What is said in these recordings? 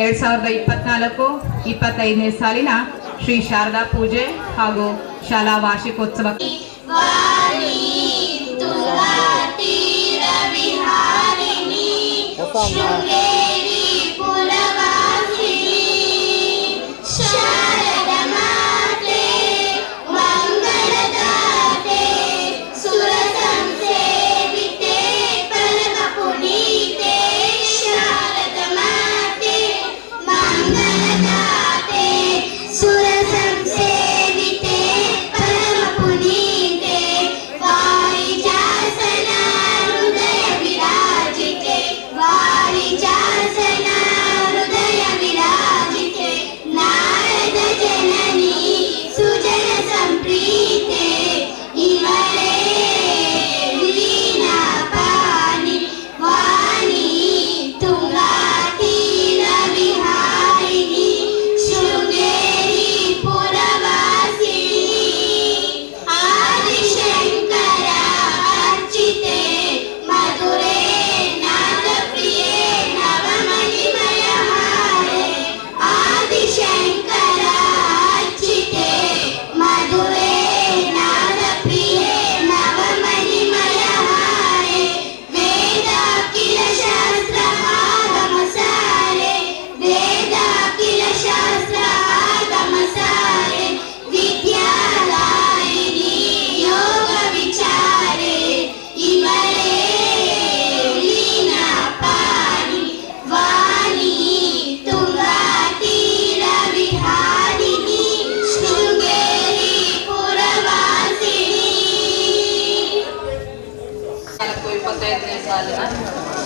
2024-25ನೇ ಸಾಲಿನ ಶ್ರೀ ಶಾರದಾ ಪೂಜೆ ಹಾಗೂ ಶಾಲಾ ವಾರ್ಷಿಕೋತ್ಸವ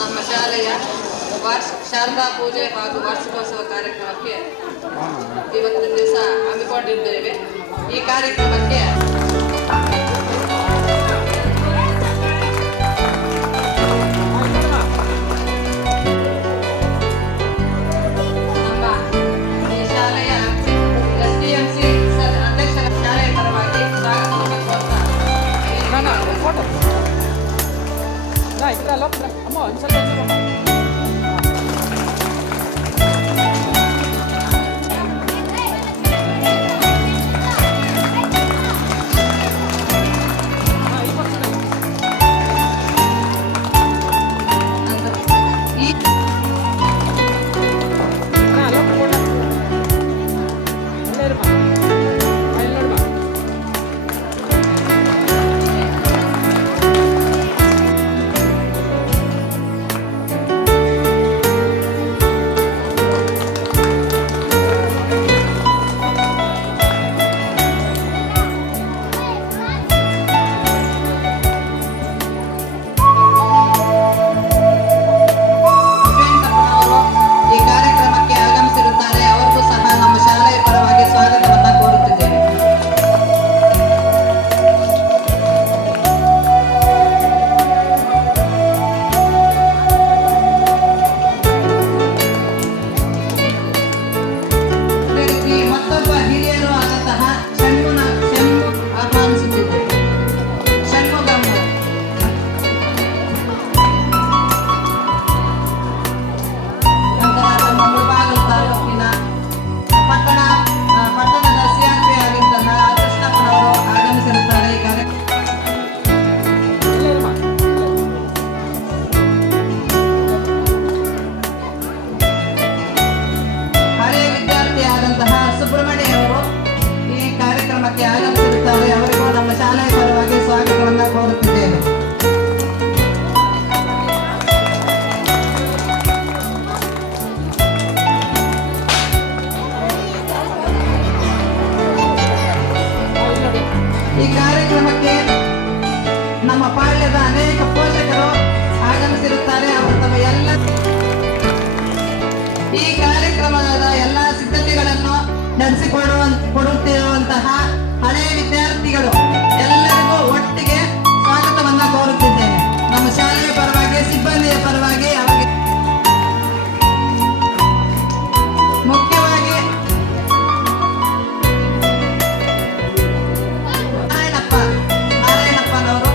ನಮ್ಮ ಶಾಲೆಯ ಶಾರದಾ ಪೂಜೆ ಹಾಗೂ ವಾರ್ಷಿಕೋತ್ಸವ ಕಾರ್ಯಕ್ರಮಕ್ಕೆ ಇವತ್ತಿನ ದಿವಸ ಹಮ್ಮಿಕೊಂಡಿದ್ದೇವೆ. ಈ ಕಾರ್ಯಕ್ರಮಕ್ಕೆ ನಮ್ಮ ಈ ಶಾಲೆಯ SDMC ಅಧ್ಯಕ್ಷರ ಶಾಲೆಯ ಪರವಾಗಿ ಸ್ವಾಗತವನ್ನು ಕೋರ್ತಾ ಆಗಮಿಸಿರುತ್ತಾರೆ. ಅವರಿಗೂ ನಮ್ಮ ಶಾಲೆಯ ಪರವಾಗಿ ಸ್ವಾಗತವನ್ನು ಕೋರುತ್ತಿದ್ದೇನೆ. ಈ ಕಾರ್ಯಕ್ರಮಕ್ಕೆ ನಮ್ಮ ಪಾಳ್ಯದ ಅನೇಕ ಪೋಷಕರು ಆಗಮಿಸಿರುತ್ತಾರೆ. ಅವರು ತಮ್ಮ ಎಲ್ಲ ಈ ಕಾರ್ಯಕ್ರಮದ ಎಲ್ಲ ಸಿದ್ಧತೆಗಳನ್ನು ನಡೆಸಿಕೊಡುತ್ತಿರುವಂತಹ ಹಳೆಯ ವಿದ್ಯಾರ್ಥಿಗಳು ಎಲ್ಲರಿಗೂ ಒಟ್ಟಿಗೆ ಸ್ವಾಗತವನ್ನ ಕೋರುತ್ತಿದ್ದೇನೆ. ನಮ್ಮ ಶಾಲೆಯ ಪರವಾಗಿ ಸಿಬ್ಬಂದಿಯ ಪರವಾಗಿ ಅವರಿಗೆ ಮುಖ್ಯವಾಗಿ ನಾರಾಯಣಪ್ಪನವರು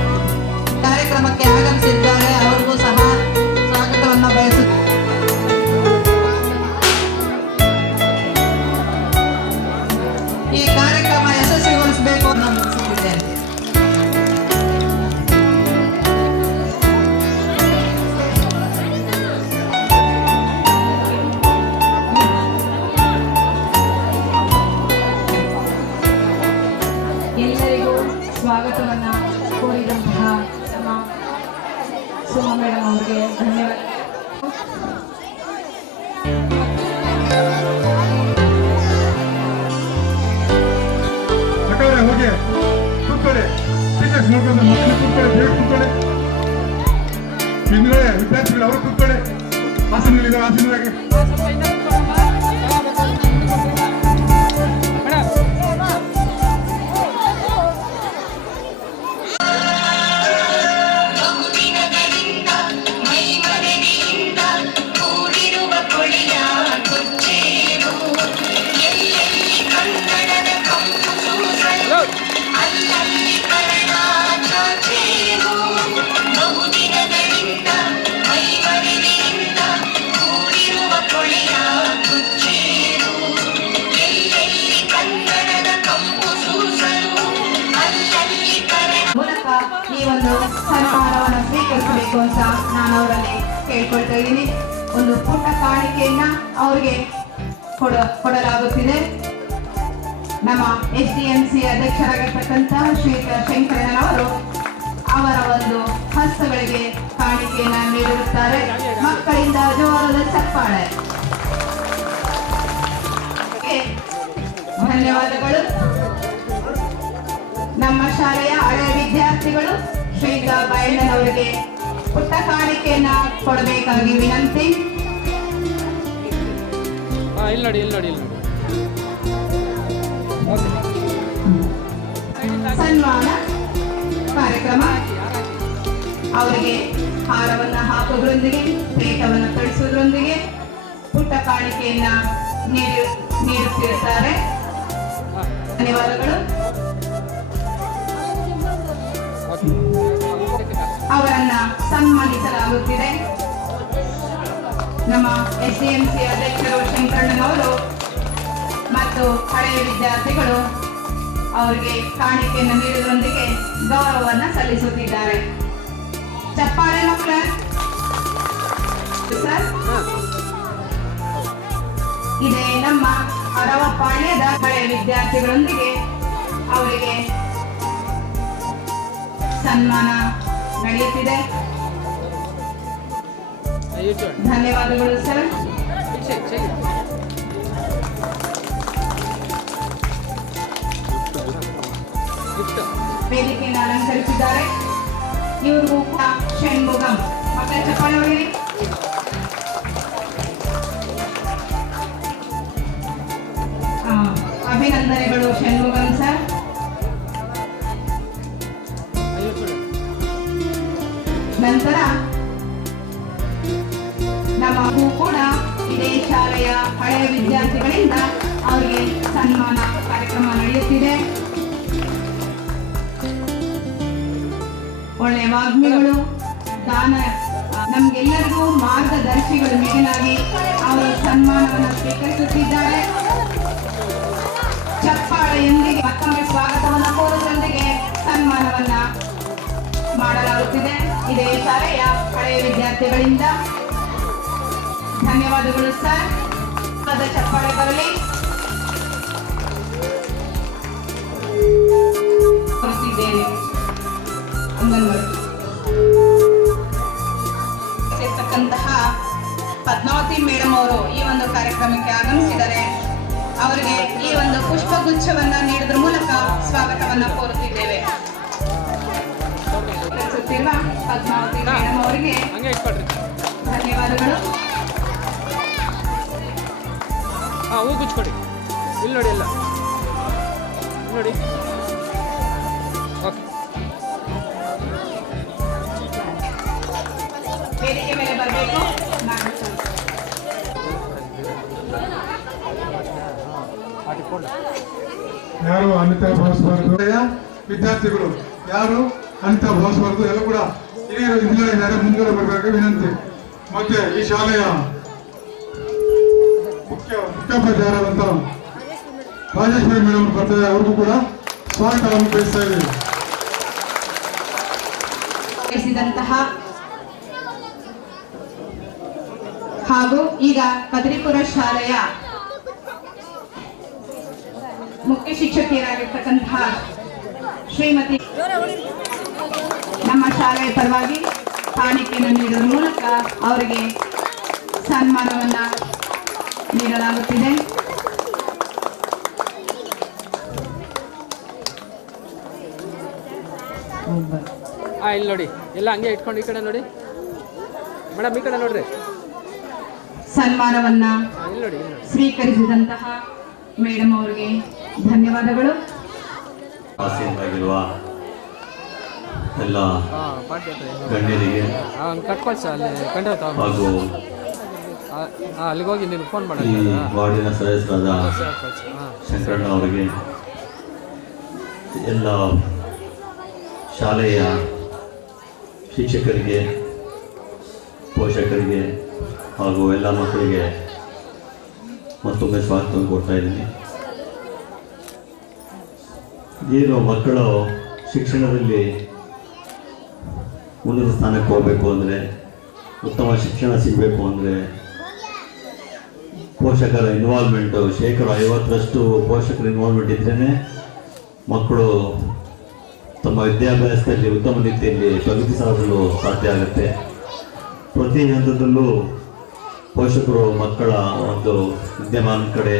ಕಾರ್ಯಕ್ರಮಕ್ಕೆ ಆಗಮಿಸಿದ್ದಾರೆ. ಅವರಿಗೂ ಸಹ ಸ್ವಾಗತವನ್ನ ಬಯಸುತ್ತೇನೆ. ಧನ್ಯವಾದ. ಹೋಗಿ ಕೂತ್ಕೊಳ್ಳಿ. ಟೀಚರ್ಸ್ ನೋಡ್ಕೊಂಡು ಮಕ್ಕಳು ಕೂತ್ಕೊಳ್ಳಿ, ಬೇಗ ಕೂತ್ಕೊಳ್ಳಿ. ಹಿಂದ್ಗಡೆ ವಿದ್ಯಾರ್ಥಿಗಳು ಅವರು ಕೂತ್ಕೊಳ್ಳಿ. ಆಸನಗಳಿದ್ದಾರೆ, ಆಸನದಾಗೆ ಮೂಲಕ ಈ ಒಂದು ಸನ್ಮಾನವನ್ನು ಸ್ವೀಕರಿಸಬೇಕು ಅಂತ ನಾನು ಅವರಲ್ಲಿ ಕೇಳ್ಕೊಳ್ತಾ ಇದ್ದೀನಿ. ಒಂದು ಪುಟ್ಟ ಕಾಣಿಕೆಯನ್ನ ಅವರಿಗೆ ಕೊಡಲಾಗುತ್ತಿದೆ. ನಮ್ಮ SDMC ಅಧ್ಯಕ್ಷರಾಗಿರ್ತಕ್ಕಂಥ ಶ್ರೀಯುತ ಶಂಕರಣ್ಣನವರು ಅವರ ಒಂದು ಹಸ್ತಗಳಿಗೆ ಕಾಣಿಕೆಯನ್ನ ನೀಡಿರುತ್ತಾರೆ. ಮಕ್ಕಳಿಂದ ಜೋರದ ಚಪ್ಪಾಳೆ. ಧನ್ಯವಾದಗಳು. ನಮ್ಮ ಶಾಲೆಯ ಹಳೆಯ ವಿದ್ಯಾರ್ಥಿಗಳು ಶ್ರೀಯುತ ಬೈಂಡನವರಿಗೆ ಪುಟ್ಟ ಕಾಣಿಕೆಯನ್ನ ಕೊಡಬೇಕಾಗಿ ವಿನಂತಿ. ಸನ್ಮಾನ ಕಾರ್ಯಕ್ರಮ ಅವರಿಗೆ ಹಾರವನ್ನ ಹಾಕುವುದರೊಂದಿಗೆ ಪೇಟವನ್ನು ಕಳಿಸುವುದರೊಂದಿಗೆ ಪುಟ್ಟ ಕಾಣಿಕೆಯನ್ನ ನೀಡುತ್ತಿರುತ್ತಾರೆ. ಧನ್ಯವಾದಗಳು. ಅವರನ್ನ ಸನ್ಮಾನಿಸಲಾಗುತ್ತಿದೆ. ನಮ್ಮ SDMC ಅಧ್ಯಕ್ಷರು ಶಂಕರಣ್ಣನವರು ಮತ್ತು ಹಳೆಯ ವಿದ್ಯಾರ್ಥಿಗಳು ಅವರಿಗೆ ಕಾಣಿಕೆಯನ್ನು ನೀಡುವುದರೊಂದಿಗೆ ಗೌರವವನ್ನು ಸಲ್ಲಿಸುತ್ತಿದ್ದಾರೆ. ಚಪ್ಪಾಳೆ ಮಕ್ಕಳ ಸರ್. ಇದೇ ನಮ್ಮ ಅರವಪಾಳ್ಯದ ಹಳೆಯ ವಿದ್ಯಾರ್ಥಿಗಳೊಂದಿಗೆ ಅವರಿಗೆ ಸನ್ಮಾನ ನಡೆಯುತ್ತಿದೆ. ಧನ್ಯವಾದಗಳು ಸರ್. ವೇದಿಕೆಯನ್ನು ಅಲಂಕರಿಸಿದ್ದಾರೆ. ಇವ್ರಿಗೂ ಕೂಡ ಷಣ್ಮುಗಂ ಮಕ್ಕಳ ಚಪ್ಪಾಳೆ ಹೊಡೆಯಿರಿ. ಅಭಿನಂದನೆಗಳು ಷಣ್ಮುಗಂ ಸರ್. ನಂತರ ನಮಗೂ ಕೂಡ ಇದೇ ಶಾಲೆಯ ಹಳೆಯ ವಿದ್ಯಾರ್ಥಿಗಳಿಂದ ಅವರಿಗೆ ಸನ್ಮಾನ ಕಾರ್ಯಕ್ರಮ ನಡೆಯುತ್ತಿದೆ. ಒಳ್ಳೆಯ ವಾಗ್ಮಿಗಳು, ದಾನ ನಮ್ಗೆಲ್ಲರಿಗೂ ಮಾರ್ಗದರ್ಶಿಗಳು ಮಿಗಿಲಾಗಿ ಅವರು ಸನ್ಮಾನವನ್ನು ಸ್ವೀಕರಿಸುತ್ತಿದ್ದಾರೆ. ಚಪ್ಪಾಳೆಯೊಂದಿಗೆ ಮತ್ತೊಮ್ಮೆ ಸ್ವಾಗತವನ್ನು ಕೋರುವುದರೊಂದಿಗೆ ಸನ್ಮಾನವನ್ನ ಮಾಡಲಾಗುತ್ತಿದೆ ಇದೇ ಶಾಲೆಯ ಹಳೆಯ ವಿದ್ಯಾರ್ಥಿಗಳಿಂದ. ಧನ್ಯವಾದಗಳು ಸರ್. ಚಪ್ಪಾಳೆ ಬರಲಿ. ಕೋರುತ್ತಿದ್ದೇನೆ. ಸೇರ್ತಕ್ಕಂತಹ ಪದ್ಮಾವತಿ ಮೇಡಮ್ ಅವರು ಈ ಒಂದು ಕಾರ್ಯಕ್ರಮಕ್ಕೆ ಆಗಮಿಸಿದರೆ ಅವರಿಗೆ ಈ ಒಂದು ಪುಷ್ಪಗುಚ್ಛವನ್ನ ನೀಡುವುದರ ಮೂಲಕ ಸ್ವಾಗತವನ್ನ ಕೋರುತ್ತಿದ್ದೇವೆ. ಪದ್ಮಾವತಿ ಮೇಡಮ್ ಅವರಿಗೆ ಧನ್ಯವಾದಗಳು. ಹೂ ಗುಚ್ಕೊಡಿ. ಇಲ್ಲಿ ನೋಡಿ, ಎಲ್ಲ ನೋಡಿ. ಓಕೆ, ವೇದಿಕೆ ಮೇಲೆ ಬರಬೇಕು. ಯಾರು ಅನಿತಾ ಭಾವಿಸಬಾರದು. ವಿದ್ಯಾರ್ಥಿಗಳು ಯಾರು ಅನಿತಾ ಭಾವಿಸಬಾರದು. ಎಲ್ಲ ಕೂಡ ಹಿರಿಯರು ಹಿಂದ್ಗಡೆ ಇದ್ದಾರೆ, ಮುಂದ್ಗಡೆ ಬರಬೇಕು ವಿನಂತಿ. ಮತ್ತೆ ಈ ಶಾಲೆಯ ಮುಖ್ಯೋಪಾಧ್ಯಾಯರಾದಂಥ ರಾಜೇಶ್ವರಿ ಮೇಡಮ್ ಬರ್ತಾರೆ. ಅವ್ರಿಗೂ ಕೂಡ ಸ್ವಾಗತವನ್ನು ಬಯಸ್ತಾ ಇದ್ದೀವಿ. ಹಾಗೂ ಈಗ ಕದ್ರಿಪುರ ಶಾಲೆಯ ಮುಖ್ಯ ಶಿಕ್ಷಕಿಯರಾಗಿರ್ತಕ್ಕಂತಹ ಶ್ರೀಮತಿ ನಮ್ಮ ಶಾಲೆಯ ಪರವಾಗಿ ಕಾಣಿಕೆಯನ್ನು ನೀಡುವ ಮೂಲಕ ಅವರಿಗೆ ಸನ್ಮಾನವನ್ನ ನೀಡಲಾಗುತ್ತಿದೆ. ಇಲ್ಲಿ ನೋಡಿ, ಎಲ್ಲ ಹಂಗೆ ಇಟ್ಕೊಂಡು ಈ ಕಡೆ ನೋಡಿ ಮೇಡಮ್, ಈ ಕಡೆ ನೋಡ್ರಿ. ಸನ್ಮಾನವನ್ನ ಇಲ್ಲಿ ನೋಡಿ, ಇಲ್ಲಿ ನೋಡಿ. ಸ್ವೀಕರಿಸಿದಂತಹ ಮೇಡಮ್ ಅವರಿಗೆ ಧನ್ಯವಾದಗಳು. ಆಸೆಯಿಂದಾಗಿರುವ ಎಲ್ಲ ಗಣ್ಯರಿಗೆ ಕಟ್ಕೊಳ್ಸ ಅಲ್ಲಿ ಕಂಡ ಹಾಗೂ ಅಲ್ಲಿಗೆ ಹೋಗಿ ನೀನು ಫೋನ್ ಮಾಡಿ ಈ ವಾರ್ಡಿನ ಸದಸ್ಯರಾದ ಶಂಕರಣ್ಣ ಅವರಿಗೆ, ಎಲ್ಲ ಶಾಲೆಯ ಶಿಕ್ಷಕರಿಗೆ, ಪೋಷಕರಿಗೆ ಹಾಗೂ ಎಲ್ಲ ಮಕ್ಕಳಿಗೆ ಮತ್ತೊಮ್ಮೆ ಸ್ವಾಗತ ಕೊಡ್ತಾ ಇದ್ದೀನಿ. ಏನು ಮಕ್ಕಳು ಶಿಕ್ಷಣದಲ್ಲಿ ಉನ್ನತ ಸ್ಥಾನಕ್ಕೆ ಹೋಗಬೇಕು ಅಂದರೆ, ಉತ್ತಮ ಶಿಕ್ಷಣ ಸಿಗಬೇಕು ಅಂದರೆ ಪೋಷಕರ ಇನ್ವಾಲ್ವ್ಮೆಂಟು 50% ಪೋಷಕರ ಇನ್ವಾಲ್ವ್ಮೆಂಟ್ ಇದ್ರೇ ಮಕ್ಕಳು ತಮ್ಮ ವಿದ್ಯಾಭ್ಯಾಸದಲ್ಲಿ ಉತ್ತಮ ರೀತಿಯಲ್ಲಿ ಪ್ರಗತಿ ಸಾಧಿಸಲು ಸಾಧ್ಯ ಆಗುತ್ತೆ. ಪ್ರತಿ ಹಂತದಲ್ಲೂ ಪೋಷಕರು ಮಕ್ಕಳ ಒಂದು ವಿದ್ಯಮಾನ ಕಡೆ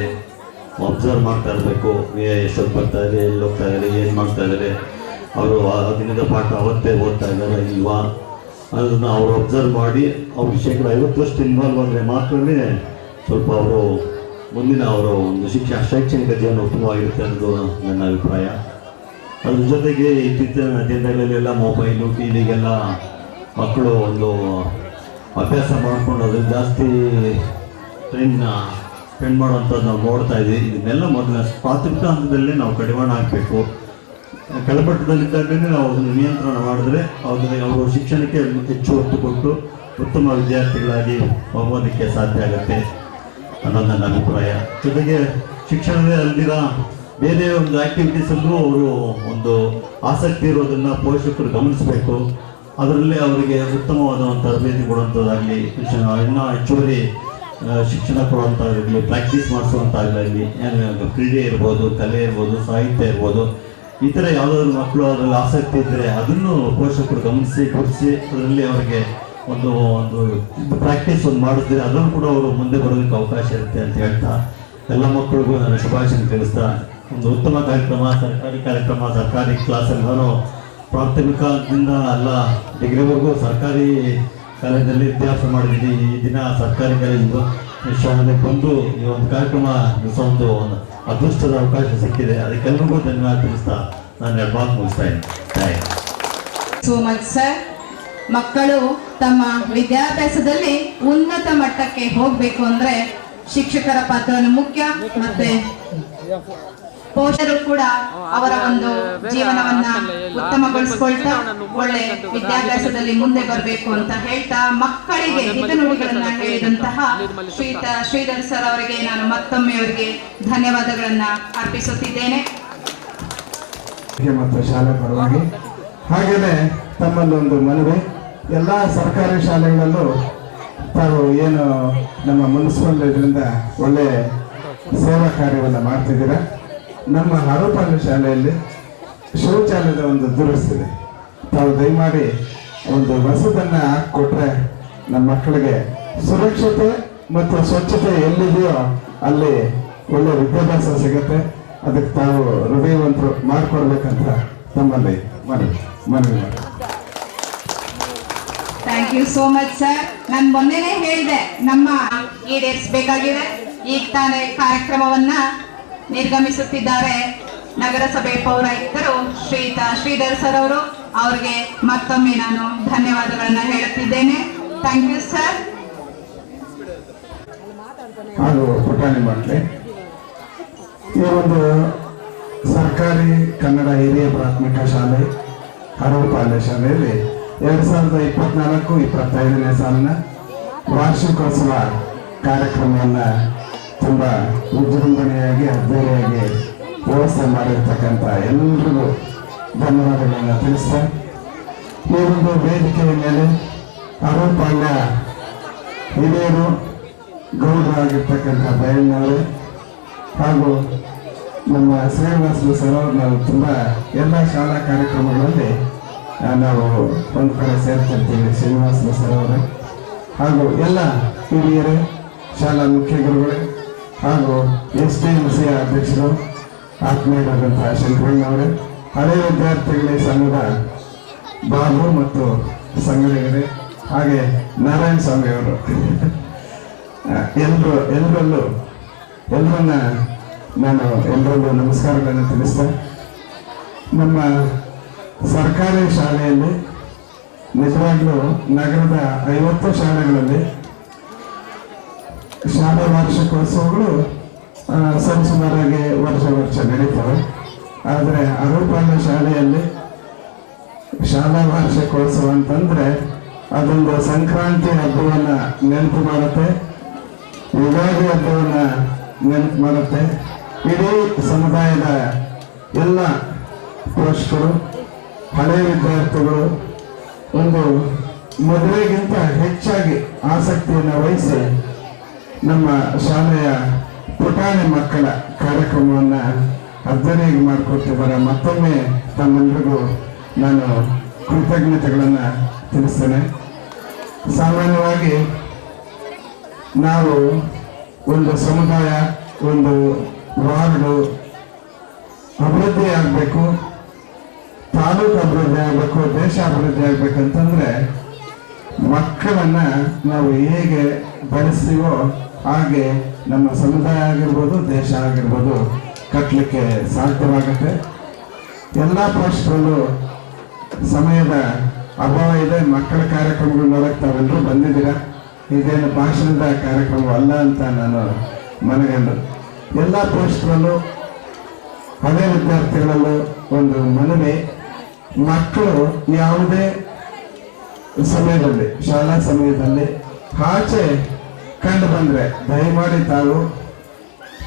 ಅಬ್ಸರ್ವ್ ಮಾಡ್ತಾ ಇರಬೇಕು. ಎಷ್ಟೊತ್ತು ಬರ್ತಾ ಇದ್ದಾರೆ, ಎಲ್ಲಿ ಹೋಗ್ತಾ ಇದ್ದಾರೆ, ಏನು ಮಾಡ್ತಾ ಇದ್ದಾರೆ, ಅವರು ಆ ದಿನದ ಪಾಠ ಅವತ್ತೇ ಓದ್ತಾ ಇದ್ದಾರೆ ಇಲ್ವಾ ಅದನ್ನು ಅವರು ಅಬ್ಸರ್ವ್ ಮಾಡಿ ಅವ್ರಿಗೆ 50% ಇನ್ವಾಲ್ವ್ ಆದರೆ ಮಾತ್ರವೇ ಸ್ವಲ್ಪ ಅವರು ಮುಂದಿನ ಅವರ ಒಂದು ಶೈಕ್ಷಣಿಕ ಜೀವನ ಉತ್ತಮವಾಗಿರುತ್ತೆ ಅನ್ನೋದು ನನ್ನ ಅಭಿಪ್ರಾಯ. ಅದ್ರ ಜೊತೆಗೆ ಇತ್ತೀಚಿನ ದಿನಗಳಲ್ಲೆಲ್ಲ ಮೊಬೈಲು, ಟಿವಿಗೆಲ್ಲ ಮಕ್ಕಳು ಒಂದು ಅಭ್ಯಾಸ ಮಾಡಿಕೊಂಡು ಅದು ಜಾಸ್ತಿ ಸ್ಪೆಂಡ್ ಮಾಡುವಂಥದ್ದು ನಾವು ನೋಡ್ತಾ ಇದ್ದೀವಿ. ಇದನ್ನೆಲ್ಲ ಮೊದಲ ಪ್ರಾಥಮಿಕ ಹಂತದಲ್ಲೇ ನಾವು ಕಡಿವಾಣ ಹಾಕಬೇಕು. ಕೆಳಮಟ್ಟದಲ್ಲಿದ್ದಾಗಲೇ ನಾವು ಅದನ್ನು ನಿಯಂತ್ರಣ ಮಾಡಿದ್ರೆ ಅವರು ಶಿಕ್ಷಣಕ್ಕೆ ಹೆಚ್ಚು ಒತ್ತು ಕೊಟ್ಟು ಉತ್ತಮ ವಿದ್ಯಾರ್ಥಿಗಳಾಗಿ ಹೋಗೋದಕ್ಕೆ ಸಾಧ್ಯ ಆಗುತ್ತೆ ಅನ್ನೋದು ನನ್ನ ಅಭಿಪ್ರಾಯ. ಜೊತೆಗೆ ಶಿಕ್ಷಣವೇ ಅಲ್ದಿರ ಬೇರೆ ಒಂದು ಆ್ಯಕ್ಟಿವಿಟೀಸಲ್ಲೂ ಅವರು ಒಂದು ಆಸಕ್ತಿ ಇರೋದನ್ನು ಪೋಷಕರು ಗಮನಿಸಬೇಕು. ಅದರಲ್ಲೇ ಅವರಿಗೆ ಉತ್ತಮವಾದ ಒಂದು ತರಬೇತಿ ಕೊಡುವಂಥದ್ದಾಗಲಿ, ಇನ್ನೂ ಹೆಚ್ಚುವರಿ ಶಿಕ್ಷಣ ಕೊಡುವಂಥದ್ದಾಗಲಿ, ಪ್ರಾಕ್ಟೀಸ್ ಮಾಡಿಸುವಂಥದ್ದಾಗಲಿ, ಕ್ರೀಡೆ ಇರ್ಬೋದು, ಕಲೆ ಇರ್ಬೋದು, ಸಾಹಿತ್ಯ ಇರ್ಬೋದು, ಈ ಥರ ಯಾವುದಾದ್ರು ಮಕ್ಕಳು ಅದರಲ್ಲಿ ಆಸಕ್ತಿ ಇದ್ದರೆ ಅದನ್ನು ಪೋಷಕರು ಗಮನಿಸಿ ಗುರುತಿಸಿ ಅದರಲ್ಲಿ ಅವರಿಗೆ ಒಂದು ಪ್ರಾಕ್ಟೀಸ್ ಒಂದು ಮಾಡಿದ್ರೆ ಅದನ್ನು ಕೂಡ ಅವರು ಮುಂದೆ ಬರೋದಕ್ಕೆ ಅವಕಾಶ ಇರುತ್ತೆ ಅಂತ ಹೇಳ್ತಾ ಎಲ್ಲ ಮಕ್ಕಳಿಗೂ ನಾನು ಶುಭಾಶಯ ತಿಳಿಸ್ತಾ, ಒಂದು ಉತ್ತಮ ಕಾರ್ಯಕ್ರಮ, ಸರ್ಕಾರಿ ಕ್ಲಾಸಲ್ಲಿ ನಾನು ಪ್ರಾಥಮಿಕದಿಂದ ಎಲ್ಲ ಡಿಗ್ರಿವರೆಗೂ ಸರ್ಕಾರಿ ಕಾಲೇಜಲ್ಲಿ ವಿದ್ಯಾಭ್ಯಾಸ ಮಾಡಿದ್ದೀನಿ. ಈ ದಿನ ಸರ್ಕಾರಿ ಕಾಲೇಜಿಂದ ಶಾಲೆಗೆ ಬಂದು ಈ ಒಂದು ಕಾರ್ಯಕ್ರಮ ಒಂದು ಅದೃಷ್ಟದ ಅವಕಾಶ ಸಿಕ್ಕಿದೆ. ಅದಕ್ಕೆಲ್ಲರಿಗೂ ಧನ್ಯವಾದ ತಿಳಿಸ್ತಾ ನಾನು 2 ಮಾತು ಮುಗಿಸ್ತಾ ಇದ್ದೀನಿ. So much sir. ಮಕ್ಕಳು ತಮ್ಮ ವಿದ್ಯಾಭ್ಯಾಸದಲ್ಲಿ ಉನ್ನತ ಮಟ್ಟಕ್ಕೆ ಹೋಗಬೇಕು ಅಂದ್ರೆ ಶಿಕ್ಷಕರ ಪಾತ್ರವನ್ನು ಮುಖ್ಯ, ಮತ್ತೆ ಪೋಷಕರು ಕೂಡ ಅವರ ಒಂದು ಜೀವನವನ್ನ ಉತ್ತಮಗೊಳಿಸಿಕೊಳ್ತಾ ಒಳ್ಳೆ ವಿದ್ಯಾಭ್ಯಾಸದಲ್ಲಿ ಮುಂದೆ ಬರಬೇಕು ಅಂತ ಹೇಳ್ತಾ ಮಕ್ಕಳಿಗೆ ಹಿತನುಡಿಗಳನ್ನ ಹೇಳಿದಂತಹ ಶ್ರೀಧರ್ ಸರ್ ಅವರಿಗೆ ನಾನು ಮತ್ತೊಮ್ಮೆ ಅವರಿಗೆ ಧನ್ಯವಾದಗಳನ್ನ ಅರ್ಪಿಸುತ್ತಿದ್ದೇನೆ. ಮತ್ತು ಶಾಲೆ ಪರವಾಗಿ ಹಾಗೆಯೇ ತಮ್ಮಲ್ಲೊಂದು ಮನವಿ, ಎಲ್ಲ ಸರ್ಕಾರಿ ಶಾಲೆಗಳಲ್ಲೂ ತಾವು ಏನು ನಮ್ಮ ಮುನ್ಸಿಪಲ್ ಇದರಿಂದ ಒಳ್ಳೆ ಸೇವಾ ಕಾರ್ಯವನ್ನು ಮಾಡ್ತಿದ್ದೀರ. ನಮ್ಮ ಹರಪಾಳ್ಯ ಶಾಲೆಯಲ್ಲಿ ಶೌಚಾಲಯದ ಒಂದು ದುರಸ್ತಿದೆ. ತಾವು ದಯಮಾಡಿ ಒಂದು ಹೊಸದನ್ನು ಹಾಕಿಕೊಟ್ರೆ ನಮ್ಮ ಮಕ್ಕಳಿಗೆ ಸುರಕ್ಷತೆ ಮತ್ತು ಸ್ವಚ್ಛತೆ ಎಲ್ಲಿದೆಯೋ ಅಲ್ಲಿ ಒಳ್ಳೆ ವಿದ್ಯಾಭ್ಯಾಸ ಸಿಗುತ್ತೆ. ಅದಕ್ಕೆ ತಾವು ಹೃದಯವಂತರು ಮಾಡಿಕೊಡ್ಬೇಕಂತ ತಮ್ಮಲ್ಲಿ ಮನವಿ ಮಾಡಿ. Thank you so much sir. ನಾನು ಮೊನ್ನೆನೇ ಹೇಳಿದೆ ನಮ್ಮ ಈಡೇರಿಸಬೇಕಾಗಿದೆ. ಈಗ ತಾನೇ ಕಾರ್ಯಕ್ರಮವನ್ನ ನಿರ್ಗಮಿಸುತ್ತಿದ್ದಾರೆ ನಗರಸಭೆ ಪೌರಾಯುಕ್ತರು ಶ್ರೀಧರ್ ಸರ್ ಅವರು. ಅವರಿಗೆ ಮತ್ತೊಮ್ಮೆ ನಾನು ಧನ್ಯವಾದಗಳನ್ನ ಹೇಳುತ್ತಿದ್ದೇನೆ. Thank you sir. ಹಾಗೂ ಪುಟಾಣಿ ಮಕ್ಕಳೇ, ಈ ಒಂದು ಸರ್ಕಾರಿ ಕನ್ನಡ ಹಿರಿಯ ಪ್ರಾಥಮಿಕ ಶಾಲೆ ಹರವಪಾಳ್ಯ ಶಾಲೆಯಲ್ಲಿ 2024-25ನೇ ಸಾಲಿನ ವಾರ್ಷಿಕೋತ್ಸವ ಕಾರ್ಯಕ್ರಮವನ್ನು ತುಂಬ ವಿಜೃಂಭಣೆಯಾಗಿ ಅದ್ದೂರಿಯಾಗಿ ವ್ಯವಸ್ಥೆ ಮಾಡಿರ್ತಕ್ಕಂಥ ಎಲ್ಲರಿಗೂ ಧನ್ಯವಾದಗಳನ್ನು ತಿಳಿಸ್ತಾ, ಈ ಒಂದು ವೇದಿಕೆಯ ಮೇಲೆ ಹರವಪಾಳ್ಯ ಹಿರಿಯರು ಗೌರವರಾಗಿರ್ತಕ್ಕಂಥ ಬಯಣ್ಣವರು ಹಾಗೂ ನಮ್ಮ ಶ್ರೀನಿವಾಸ ಸರ್ ಅವರು ನಾವು ತುಂಬ ಎಲ್ಲ ಶಾಲಾ ಕಾರ್ಯಕ್ರಮಗಳಲ್ಲಿ ನಾವು ಒಂದು ಕಡೆ ಸೇರ್ತಿರ್ತೀವಿ. ಶ್ರೀನಿವಾಸ ಸರ್ ಅವರೇ ಹಾಗೂ ಎಲ್ಲ ಹಿರಿಯರೇ, ಶಾಲಾ ಮುಖ್ಯ ಗುರುಗಳೇ ಹಾಗೂ STMC ಅಧ್ಯಕ್ಷರು ಆತ್ಮೀಯರಾದಂತಹ ಶಂಕರಣ್ಣವರೇ, ಹಳೆ ವಿದ್ಯಾರ್ಥಿಗಳ ಸಂಘದ ಬಾಬು ಮತ್ತು ಸಂಘಟಕರೇ, ಹಾಗೆ ನಾರಾಯಣ ಸ್ವಾಮಿ ಅವರು ಎಲ್ಲರನ್ನ ನಾನು ಎಲ್ಲರಲ್ಲೂ ನಮಸ್ಕಾರಗಳನ್ನು ತಿಳಿಸ್ತಾ, ನಮ್ಮ ಸರ್ಕಾರಿ ಶಾಲೆಯಲ್ಲಿ ನಿಜವಾಗ್ಲೂ ನಗರದ 50 ಶಾಲೆಗಳಲ್ಲಿ ಶಾಲಾ ವಾರ್ಷಿಕೋತ್ಸವಗಳು ಸರಿಸುಮಾರಾಗಿ ವರ್ಷ ನಡೀತವೆ. ಆದರೆ ಅರೂಪಾಲ ಶಾಲೆಯಲ್ಲಿ ಶಾಲಾ ವಾರ್ಷಿಕೋತ್ಸವ ಅಂತಂದ್ರೆ ಅದೊಂದು ಸಂಕ್ರಾಂತಿ ಹಬ್ಬವನ್ನ ನೆನಪು ಮಾಡುತ್ತೆ, ಯುಗಾದಿ ಹಬ್ಬವನ್ನ ನೆನಪು ಮಾಡುತ್ತೆ. ಇಡೀ ಸಮುದಾಯದ ಎಲ್ಲ ಪೋಷಕರು, ಹಳೆ ವಿದ್ಯಾರ್ಥಿಗಳು ಒಂದು ಮದುವೆಗಿಂತ ಹೆಚ್ಚಾಗಿ ಆಸಕ್ತಿಯನ್ನು ವಹಿಸಿ ನಮ್ಮ ಶಾಲೆಯ ಪುಟಾಣಿ ಮಕ್ಕಳ ಕಾರ್ಯಕ್ರಮವನ್ನು ಅದ್ದೂರಿಯಾಗಿ ಮಾಡಿಕೊಟ್ಟಿದ್ದಾರೆ. ಮತ್ತೊಮ್ಮೆ ತಮ್ಮೆಲ್ಲರಿಗೂ ನಾನು ಕೃತಜ್ಞತೆಗಳನ್ನು ತಿಳಿಸ್ತೇನೆ. ಸಾಮಾನ್ಯವಾಗಿ ನಾವು ಒಂದು ಸಮುದಾಯ, ಒಂದು ವಾರ್ಡು ಅಭಿವೃದ್ಧಿ ಆಗಬೇಕು, ತಾಲೂಕು ಅಭಿವೃದ್ಧಿ ಆಗಬೇಕು, ದೇಶ ಅಭಿವೃದ್ಧಿ ಆಗ್ಬೇಕಂತಂದ್ರೆ ಮಕ್ಕಳನ್ನ ನಾವು ಹೇಗೆ ಬೆಳೆಸ್ತೀವೋ ಹಾಗೆ ನಮ್ಮ ಸಮುದಾಯ ಆಗಿರ್ಬೋದು, ದೇಶ ಆಗಿರ್ಬೋದು ಕಟ್ಟಲಿಕ್ಕೆ ಸಾಧ್ಯವಾಗುತ್ತೆ. ಎಲ್ಲ ಪೋಷಕರಲ್ಲೂ ಸಮಯದ ಅಭಾವ ಇದೆ. ಮಕ್ಕಳ ಕಾರ್ಯಕ್ರಮಗಳು ನೋಡಕ್ಕೆ ತಾವೆಲ್ಲರೂ ಬಂದಿದ್ದೀರಾ. ಇದೇನು ಭಾಷಣದ ಕಾರ್ಯಕ್ರಮ ಅಲ್ಲ ಅಂತ ನಾನು ಮನಗಂಡು, ಎಲ್ಲ ಪೋಷಕರಲ್ಲೂ ಹಳೆ ವಿದ್ಯಾರ್ಥಿಗಳಲ್ಲೂ ಒಂದು ಮನವಿ, ಮಕ್ಕಳು ಯಾವುದೇ ಸಮಯದಲ್ಲಿ, ಶಾಲಾ ಸಮಯದಲ್ಲಿ ಆಚೆ ಕಂಡು ಬಂದರೆ ದಯಮಾಡಿ ತಾವು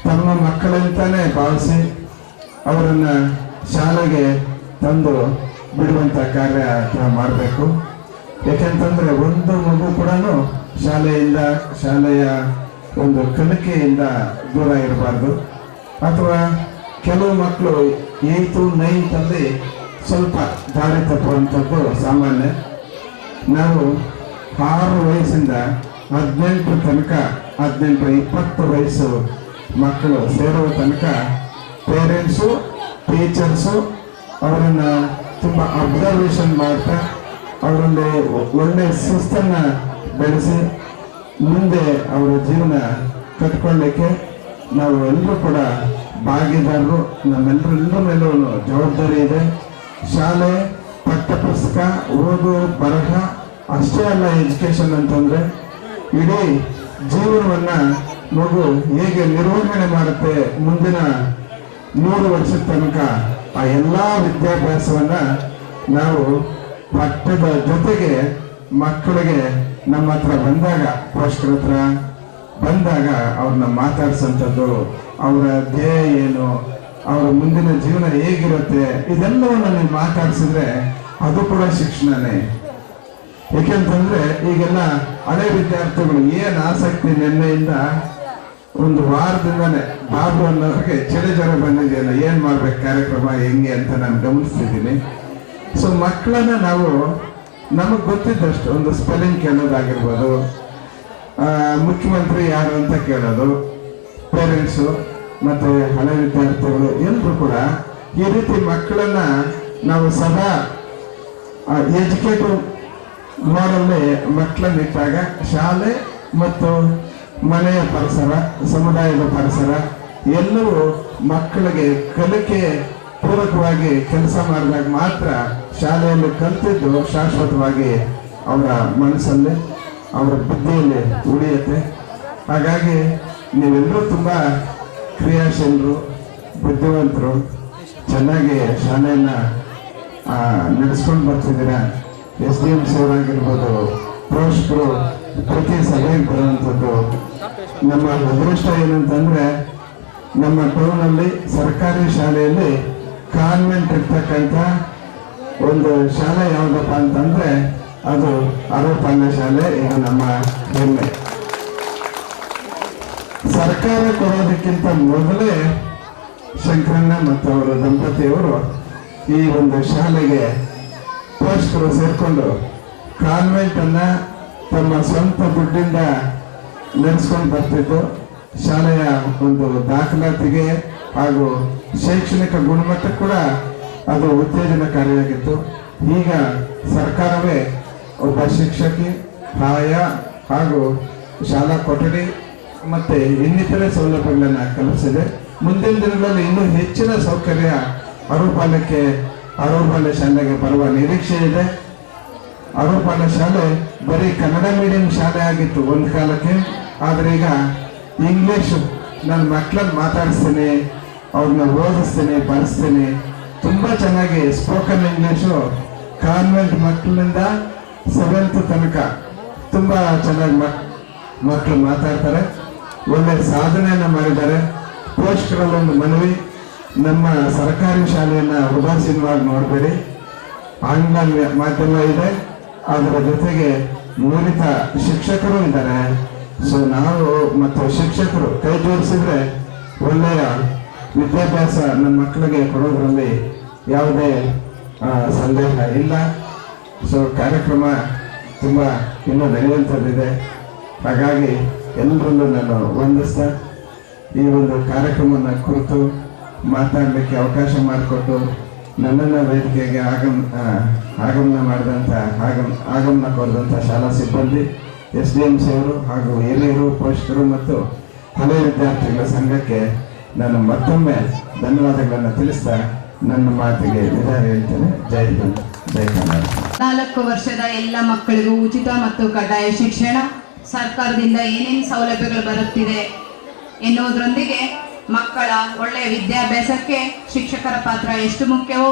ತಮ್ಮ ಮಕ್ಕಳಂತಾನೆ ಭಾವಿಸಿ ಅವರನ್ನು ಶಾಲೆಗೆ ತಂದು ಬಿಡುವಂಥ ಕಾರ್ಯ ಮಾಡಬೇಕು. ಯಾಕೆಂತಂದರೆ ಒಂದು ಮಗು ಕೂಡ ಶಾಲೆಯ ಒಂದು ಕಲಿಕೆಯಿಂದ ದೂರ ಇರಬಾರ್ದು. ಅಥವಾ ಕೆಲವು ಮಕ್ಕಳು 8th 9th ಅಲ್ಲಿ ಸ್ವಲ್ಪ ದಾರಿ ತಪ್ಪುವಂಥದ್ದು ಸಾಮಾನ್ಯ. ನಾವು 6 ವಯಸ್ಸಿಂದ 18 ತನಕ, 18-20 ವಯಸ್ಸು ಮಕ್ಕಳು ಸೇರುವ ತನಕ ಪೇರೆಂಟ್ಸು, ಟೀಚರ್ಸು ಅವರನ್ನು ತುಂಬ ಅಬ್ಸರ್ವೇಷನ್ ಮಾಡ್ತಾ ಅವರಲ್ಲಿ ಒಳ್ಳೆ ಶಿಸ್ತನ್ನು ಬೆಳೆಸಿ ಮುಂದೆ ಅವರ ಜೀವನ ಕಟ್ಕೊಳ್ಳಿಕ್ಕೆ ನಾವು ಎಲ್ಲರೂ ಕೂಡ ಭಾಗಿದಾರರು. ನಮ್ಮೆಲ್ಲರ ಮೇಲೂ ಜವಾಬ್ದಾರಿ ಇದೆ. ಶಾಲೆ, ಪಠ್ಯಪುಸ್ತಕ, ಓದು ಬರಹ ಅಷ್ಟೇ ಅಲ್ಲ, ಎಜುಕೇಶನ್ ಅಂತಂದರೆ ಇಡೀ ಜೀವನವನ್ನು ಮಗು ಹೇಗೆ ನಿರ್ವಹಣೆ ಮಾಡುತ್ತೆ ಮುಂದಿನ 3 ವರ್ಷದ ತನಕ ಆ ಎಲ್ಲ ವಿದ್ಯಾಭ್ಯಾಸವನ್ನು ನಾವು ಪಠ್ಯದ ಜೊತೆಗೆ ಮಕ್ಕಳಿಗೆ ನಮ್ಮ ಹತ್ರ ಬಂದಾಗ, ಪೋಷಕರ ಹತ್ರ ಬಂದಾಗ ಅವ್ರನ್ನ ಮಾತಾಡ್ಸೋಂಥದ್ದು, ಅವರ ಧ್ಯೇಯ ಏನು, ಅವರ ಮುಂದಿನ ಜೀವನ ಹೇಗಿರುತ್ತೆ, ಇದೆಲ್ಲವನ್ನು ನೀವು ಮಾತಾಡಿಸಿದ್ರೆ ಅದು ಕೂಡ ಶಿಕ್ಷಣನೇ. ಏಕೆಂತಂದ್ರೆ ಈಗೆಲ್ಲ ಹಳೆ ವಿದ್ಯಾರ್ಥಿಗಳು ಏನು ಆಸಕ್ತಿ, ನಿನ್ನೆಯಿಂದ ಒಂದು ವಾರದಿಂದನೇ ಬಾಬು ಅನ್ನೋರಿಗೆ ಚಳಿ ಜ್ವರ ಬಂದಿದೆಯಲ್ಲ, ಏನು ಮಾಡ್ಬೇಕು ಕಾರ್ಯಕ್ರಮ ಹೆಂಗೆ ಅಂತ ನಾನು ಗಮನಿಸ್ತಿದ್ದೀನಿ. ಸೊ ಮಕ್ಕಳನ್ನ ನಾವು ನಮಗೆ ಗೊತ್ತಿದ್ದಷ್ಟು ಒಂದು ಸ್ಪೆಲ್ಲಿಂಗ್ ಕೇಳೋದಾಗಿರ್ಬೋದು, ಮುಖ್ಯಮಂತ್ರಿ ಯಾರು ಅಂತ ಕೇಳೋದು, ಪೇರೆಂಟ್ಸು ಮತ್ತು ಹಳೆ ವಿದ್ಯಾರ್ಥಿಗಳು ಎಲ್ಲರೂ ಕೂಡ ಈ ರೀತಿ ಮಕ್ಕಳನ್ನ ನಾವು ಸದಾ ಎಜುಕೇಟಿವ್ ಮಾಡಲ್ಲಿ ಮಕ್ಕಳನ್ನಿಟ್ಟಾಗ ಶಾಲೆ ಮತ್ತು ಮನೆಯ ಪರಿಸರ, ಸಮುದಾಯದ ಪರಿಸರ ಎಲ್ಲವೂ ಮಕ್ಕಳಿಗೆ ಕಲಿಕೆ ಪೂರಕವಾಗಿ ಕೆಲಸ ಮಾಡಿದಾಗ ಮಾತ್ರ ಶಾಲೆಯಲ್ಲಿ ಕಲಿತಿದ್ದು ಶಾಶ್ವತವಾಗಿ ಅವರ ಮನಸ್ಸಲ್ಲಿ, ಅವರ ಬುದ್ಧಿಯಲ್ಲಿ ಉಳಿಯುತ್ತೆ. ಹಾಗಾಗಿ ನೀವೆಲ್ಲರೂ ತುಂಬ ಕ್ರಿಯಾಶೀಲರು, ಬುದ್ಧಿವಂತರು, ಚೆನ್ನಾಗಿ ಶಾಲೆಯನ್ನು ನಡೆಸ್ಕೊಂಡು ಬರ್ತಿದ್ದೀರಾ. SDMC ಅವರಾಗಿರ್ಬೋದು, ಪೋಷಕರು ಪ್ರತಿ ಸಭೆಗೆ ಬರುವಂಥದ್ದು. ನಮ್ಮ ಅದೃಷ್ಟ ಏನಂತಂದರೆ ನಮ್ಮ ಟೌನಲ್ಲಿ ಸರ್ಕಾರಿ ಶಾಲೆಯಲ್ಲಿ ಕಾನ್ವೆಂಟ್ ಇರ್ತಕ್ಕಂಥ ಒಂದು ಶಾಲೆ ಯಾವುದಪ್ಪ ಅಂತಂದರೆ ಅದು ಅರವಪಾಳ್ಯ ಶಾಲೆ. ಇದು ನಮ್ಮ ಹೆಮ್ಮೆ. ಸರ್ಕಾರ ಕೊಡೋದಕ್ಕಿಂತ ಮೊದಲೇ ಶಂಕರಣ್ಣ ಮತ್ತು ಅವರ ದಂಪತಿಯವರು ಈ ಒಂದು ಶಾಲೆಗೆ ಪೋಷಕರು ಸೇರಿಕೊಂಡು ಕಾನ್ವೆಂಟನ್ನು ತಮ್ಮ ಸ್ವಂತ ದುಡ್ಡಿಂದ ನಡೆಸ್ಕೊಂಡು ಬರ್ತಿದ್ದು ಶಾಲೆಯ ಒಂದು ದಾಖಲಾತಿಗೆ ಹಾಗೂ ಶೈಕ್ಷಣಿಕ ಗುಣಮಟ್ಟ ಕೂಡ ಅದು ಉತ್ತೇಜನಕಾರಿಯಾಗಿತ್ತು. ಈಗ ಸರ್ಕಾರವೇ ಒಬ್ಬ ಶಿಕ್ಷಕಿ, ಆಯ ಹಾಗೂ ಶಾಲಾ ಕೊಠಡಿ ಮತ್ತು ಇನ್ನಿತರೆ ಸೌಲಭ್ಯಗಳನ್ನು ಕಲ್ಪಿಸಿದೆ. ಮುಂದಿನ ದಿನಗಳಲ್ಲಿ ಇನ್ನೂ ಹೆಚ್ಚಿನ ಸೌಕರ್ಯ ಅರವಪಾಳ್ಯ ಶಾಲೆಗೆ ಬರುವ ನಿರೀಕ್ಷೆ ಇದೆ. ಅರವಪಾಳ್ಯ ಶಾಲೆ ಬರೀ ಕನ್ನಡ ಮೀಡಿಯಂ ಶಾಲೆ ಆಗಿತ್ತು ಒಂದು ಕಾಲಕ್ಕೆ. ಆದರೆ ಈಗ ಇಂಗ್ಲೀಷ್ ನನ್ನ ಮಕ್ಕಳನ್ನ ಮಾತಾಡಿಸ್ತೀನಿ, ಅವ್ರನ್ನ ಓದಿಸ್ತೀನಿ, ಬರೆಸ್ತೀನಿ. ತುಂಬ ಚೆನ್ನಾಗಿ ಸ್ಪೋಕನ್ ಇಂಗ್ಲೀಷು ಕಾನ್ವೆಂಟ್ ಮಕ್ಕಳಿಂದ 7th ತನಕ ತುಂಬ ಚೆನ್ನಾಗಿ ಮಕ್ಕಳು ಮಾತಾಡ್ತಾರೆ. ಒಳ್ಳೆ ಸಾಧನೆಯನ್ನು ಮಾಡಿದ್ದಾರೆ. ಪೋಷಕರಲ್ಲೊಂದು ಮನವಿ, ನಮ್ಮ ಸರ್ಕಾರಿ ಶಾಲೆಯನ್ನು ಉದಾಸೀನವಾಗಿ ನೋಡಬೇಡಿ. ಆಂಗ್ಲ ಮಾಧ್ಯಮ ಇದೆ, ಅದರ ಜೊತೆಗೆ ನುರಿತ ಶಿಕ್ಷಕರು ಇದ್ದಾರೆ. ಸೊ ನಾವು ಮತ್ತು ಶಿಕ್ಷಕರು ಕೈ ಜೋಡಿಸಿದ್ರೆ ಒಳ್ಳೆಯ ವಿದ್ಯಾಭ್ಯಾಸ ನಮ್ಮ ಮಕ್ಕಳಿಗೆ ಕೊಡೋದ್ರಲ್ಲಿ ಯಾವುದೇ ಸಂದೇಹ ಇಲ್ಲ. ಸೊ ಕಾರ್ಯಕ್ರಮ ತುಂಬ ಇನ್ನೂ ನಡೆಯುವಂಥದ್ದಿದೆ. ಹಾಗಾಗಿ ಎಲ್ಲರಲ್ಲೂ ನಾನು ವಂದಿಸ್ತಾ ಈ ಒಂದು ಕಾರ್ಯಕ್ರಮವನ್ನು ಕುರಿತು ಮಾತಾಡಲಿಕ್ಕೆ ಅವಕಾಶ ಮಾಡಿಕೊಟ್ಟು ನನ್ನನ್ನು ವೇದಿಕೆಗೆ ಆಗಮನ ಮಾಡಿದಂಥ ಆಗಮನ ಕೋರಿದಂಥ ಶಾಲಾ ಸಿಬ್ಬಂದಿ, SDMC ಅವರು ಹಾಗೂ ಹಿರಿಯರು, ಪೋಷಕರು ಮತ್ತು ಹಳೆಯ ವಿದ್ಯಾರ್ಥಿಗಳ ಸಂಘಕ್ಕೆ ನಾನು ಮತ್ತೊಮ್ಮೆ ಧನ್ಯವಾದಗಳನ್ನು ತಿಳಿಸ್ತಾ ನನ್ನ ಮಾತಿಗೆ ವಿದಾಯ ಹೇಳ್ತೇನೆ. ಜೈ ಹಿಂದ್, ಜೈ ಕನ್ನಡ. 4 ವರ್ಷದ ಎಲ್ಲ ಮಕ್ಕಳಿಗೂ ಉಚಿತ ಮತ್ತು ಕಡ್ಡಾಯ ಶಿಕ್ಷಣ, ಸರ್ಕಾರದಿಂದ ಏನೇನು ಸೌಲಭ್ಯಗಳು ಬರುತ್ತಿದೆ ಎನ್ನುವುದರೊಂದಿಗೆ ಮಕ್ಕಳ ಒಳ್ಳೆಯ ವಿದ್ಯಾಭ್ಯಾಸಕ್ಕೆ ಶಿಕ್ಷಕರ ಪಾತ್ರ ಎಷ್ಟು ಮುಖ್ಯವೋ